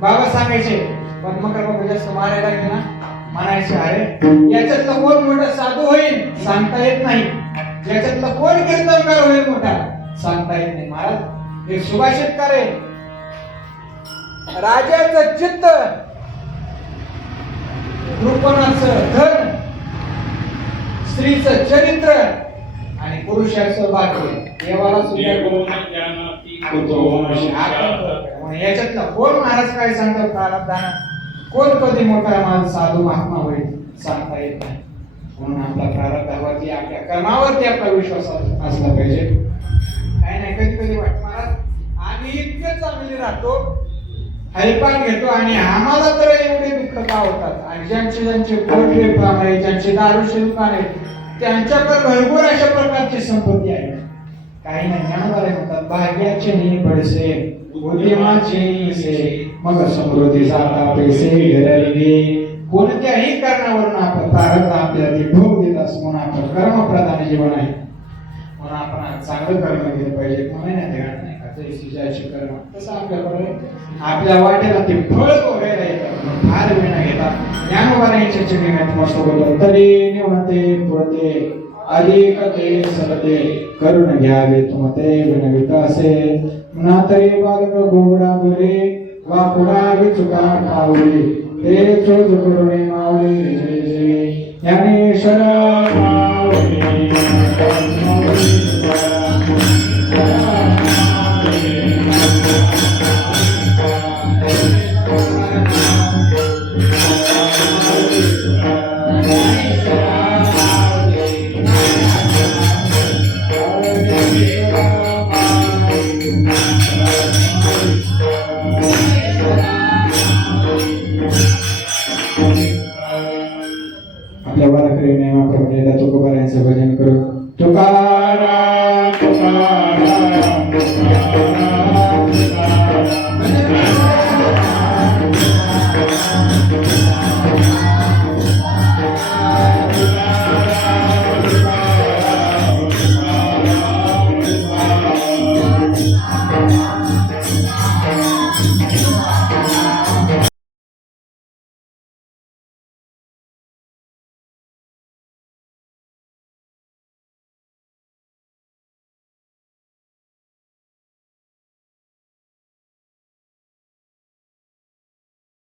बाबा सांगायचे पण मकर बाबा जास्त मारायला लागले ना म्हणायचे अरे याच्यातलं कोण मोठा साधू होईल सांगता येत नाही. याच्यातलं कोण कीर्तनकार होईल मोठा सांगता येत नाही. महाराज एक सुभाषितकार आहे राजाचं चित्त कृपणाचं धन स्त्रीचं चरित्र आणि पुरुषाचं भाग्य देवाला सुद्धा याच्यातला कोण महाराज काय सांगतात प्रारब्धानं कोण कधी मोठा माझा साधू महात्मा होईल सांगता येत नाही. म्हणून आपला प्रारब्धावरती आपल्या कर्मावरती आपला विश्वास असला पाहिजे. काय नाही कधी कधी वाटत महाराज आम्ही इतके चांगले राहतो हरिपान घेतो आणि आम्हाला तर एवढे दुःख का होतात आणि ज्यांचे पोल्ट्री फार्म आहे ज्यांचे दारूचे दुकान आहे त्यांच्याकडे भरपूर अशा प्रकारची संपत्ती आहे. काही नाही ज्ञानवाले म्हणतात भाग्याचे नी पडसे बुद्धिमाचे नीसे मग समृद्धी जाता पैसे घरली. कोणत्याही कारणावरून आपण प्रारब्ध आपल्याला ते भोग देत असं म्हणून आपण कर्मप्रधान जीवन आहे म्हणून आपण चांगलं कर्म केलं पाहिजे. म्हणून नाही नाही का कर्म तसं आपल्याकडे आपल्या वाटेला ते फळ भोगायला येतात. फार वेळ न घेता ज्ञानोबारांच्या चिन्हात मस्त बोलतात तरी निवते पुरते अधिक ते सरते करून घ्यावे तुमते विनविकासे ना तरी बालक गोडा बोले वा पुढा चुका पावले ते चोज करुणे मावले जय जय ज्ञानेश्वर आपल्या वारकरी नेमाप्रमाणे तुकोबारायांचं भजन करू. तुकाराम तुकाराम तुकाराम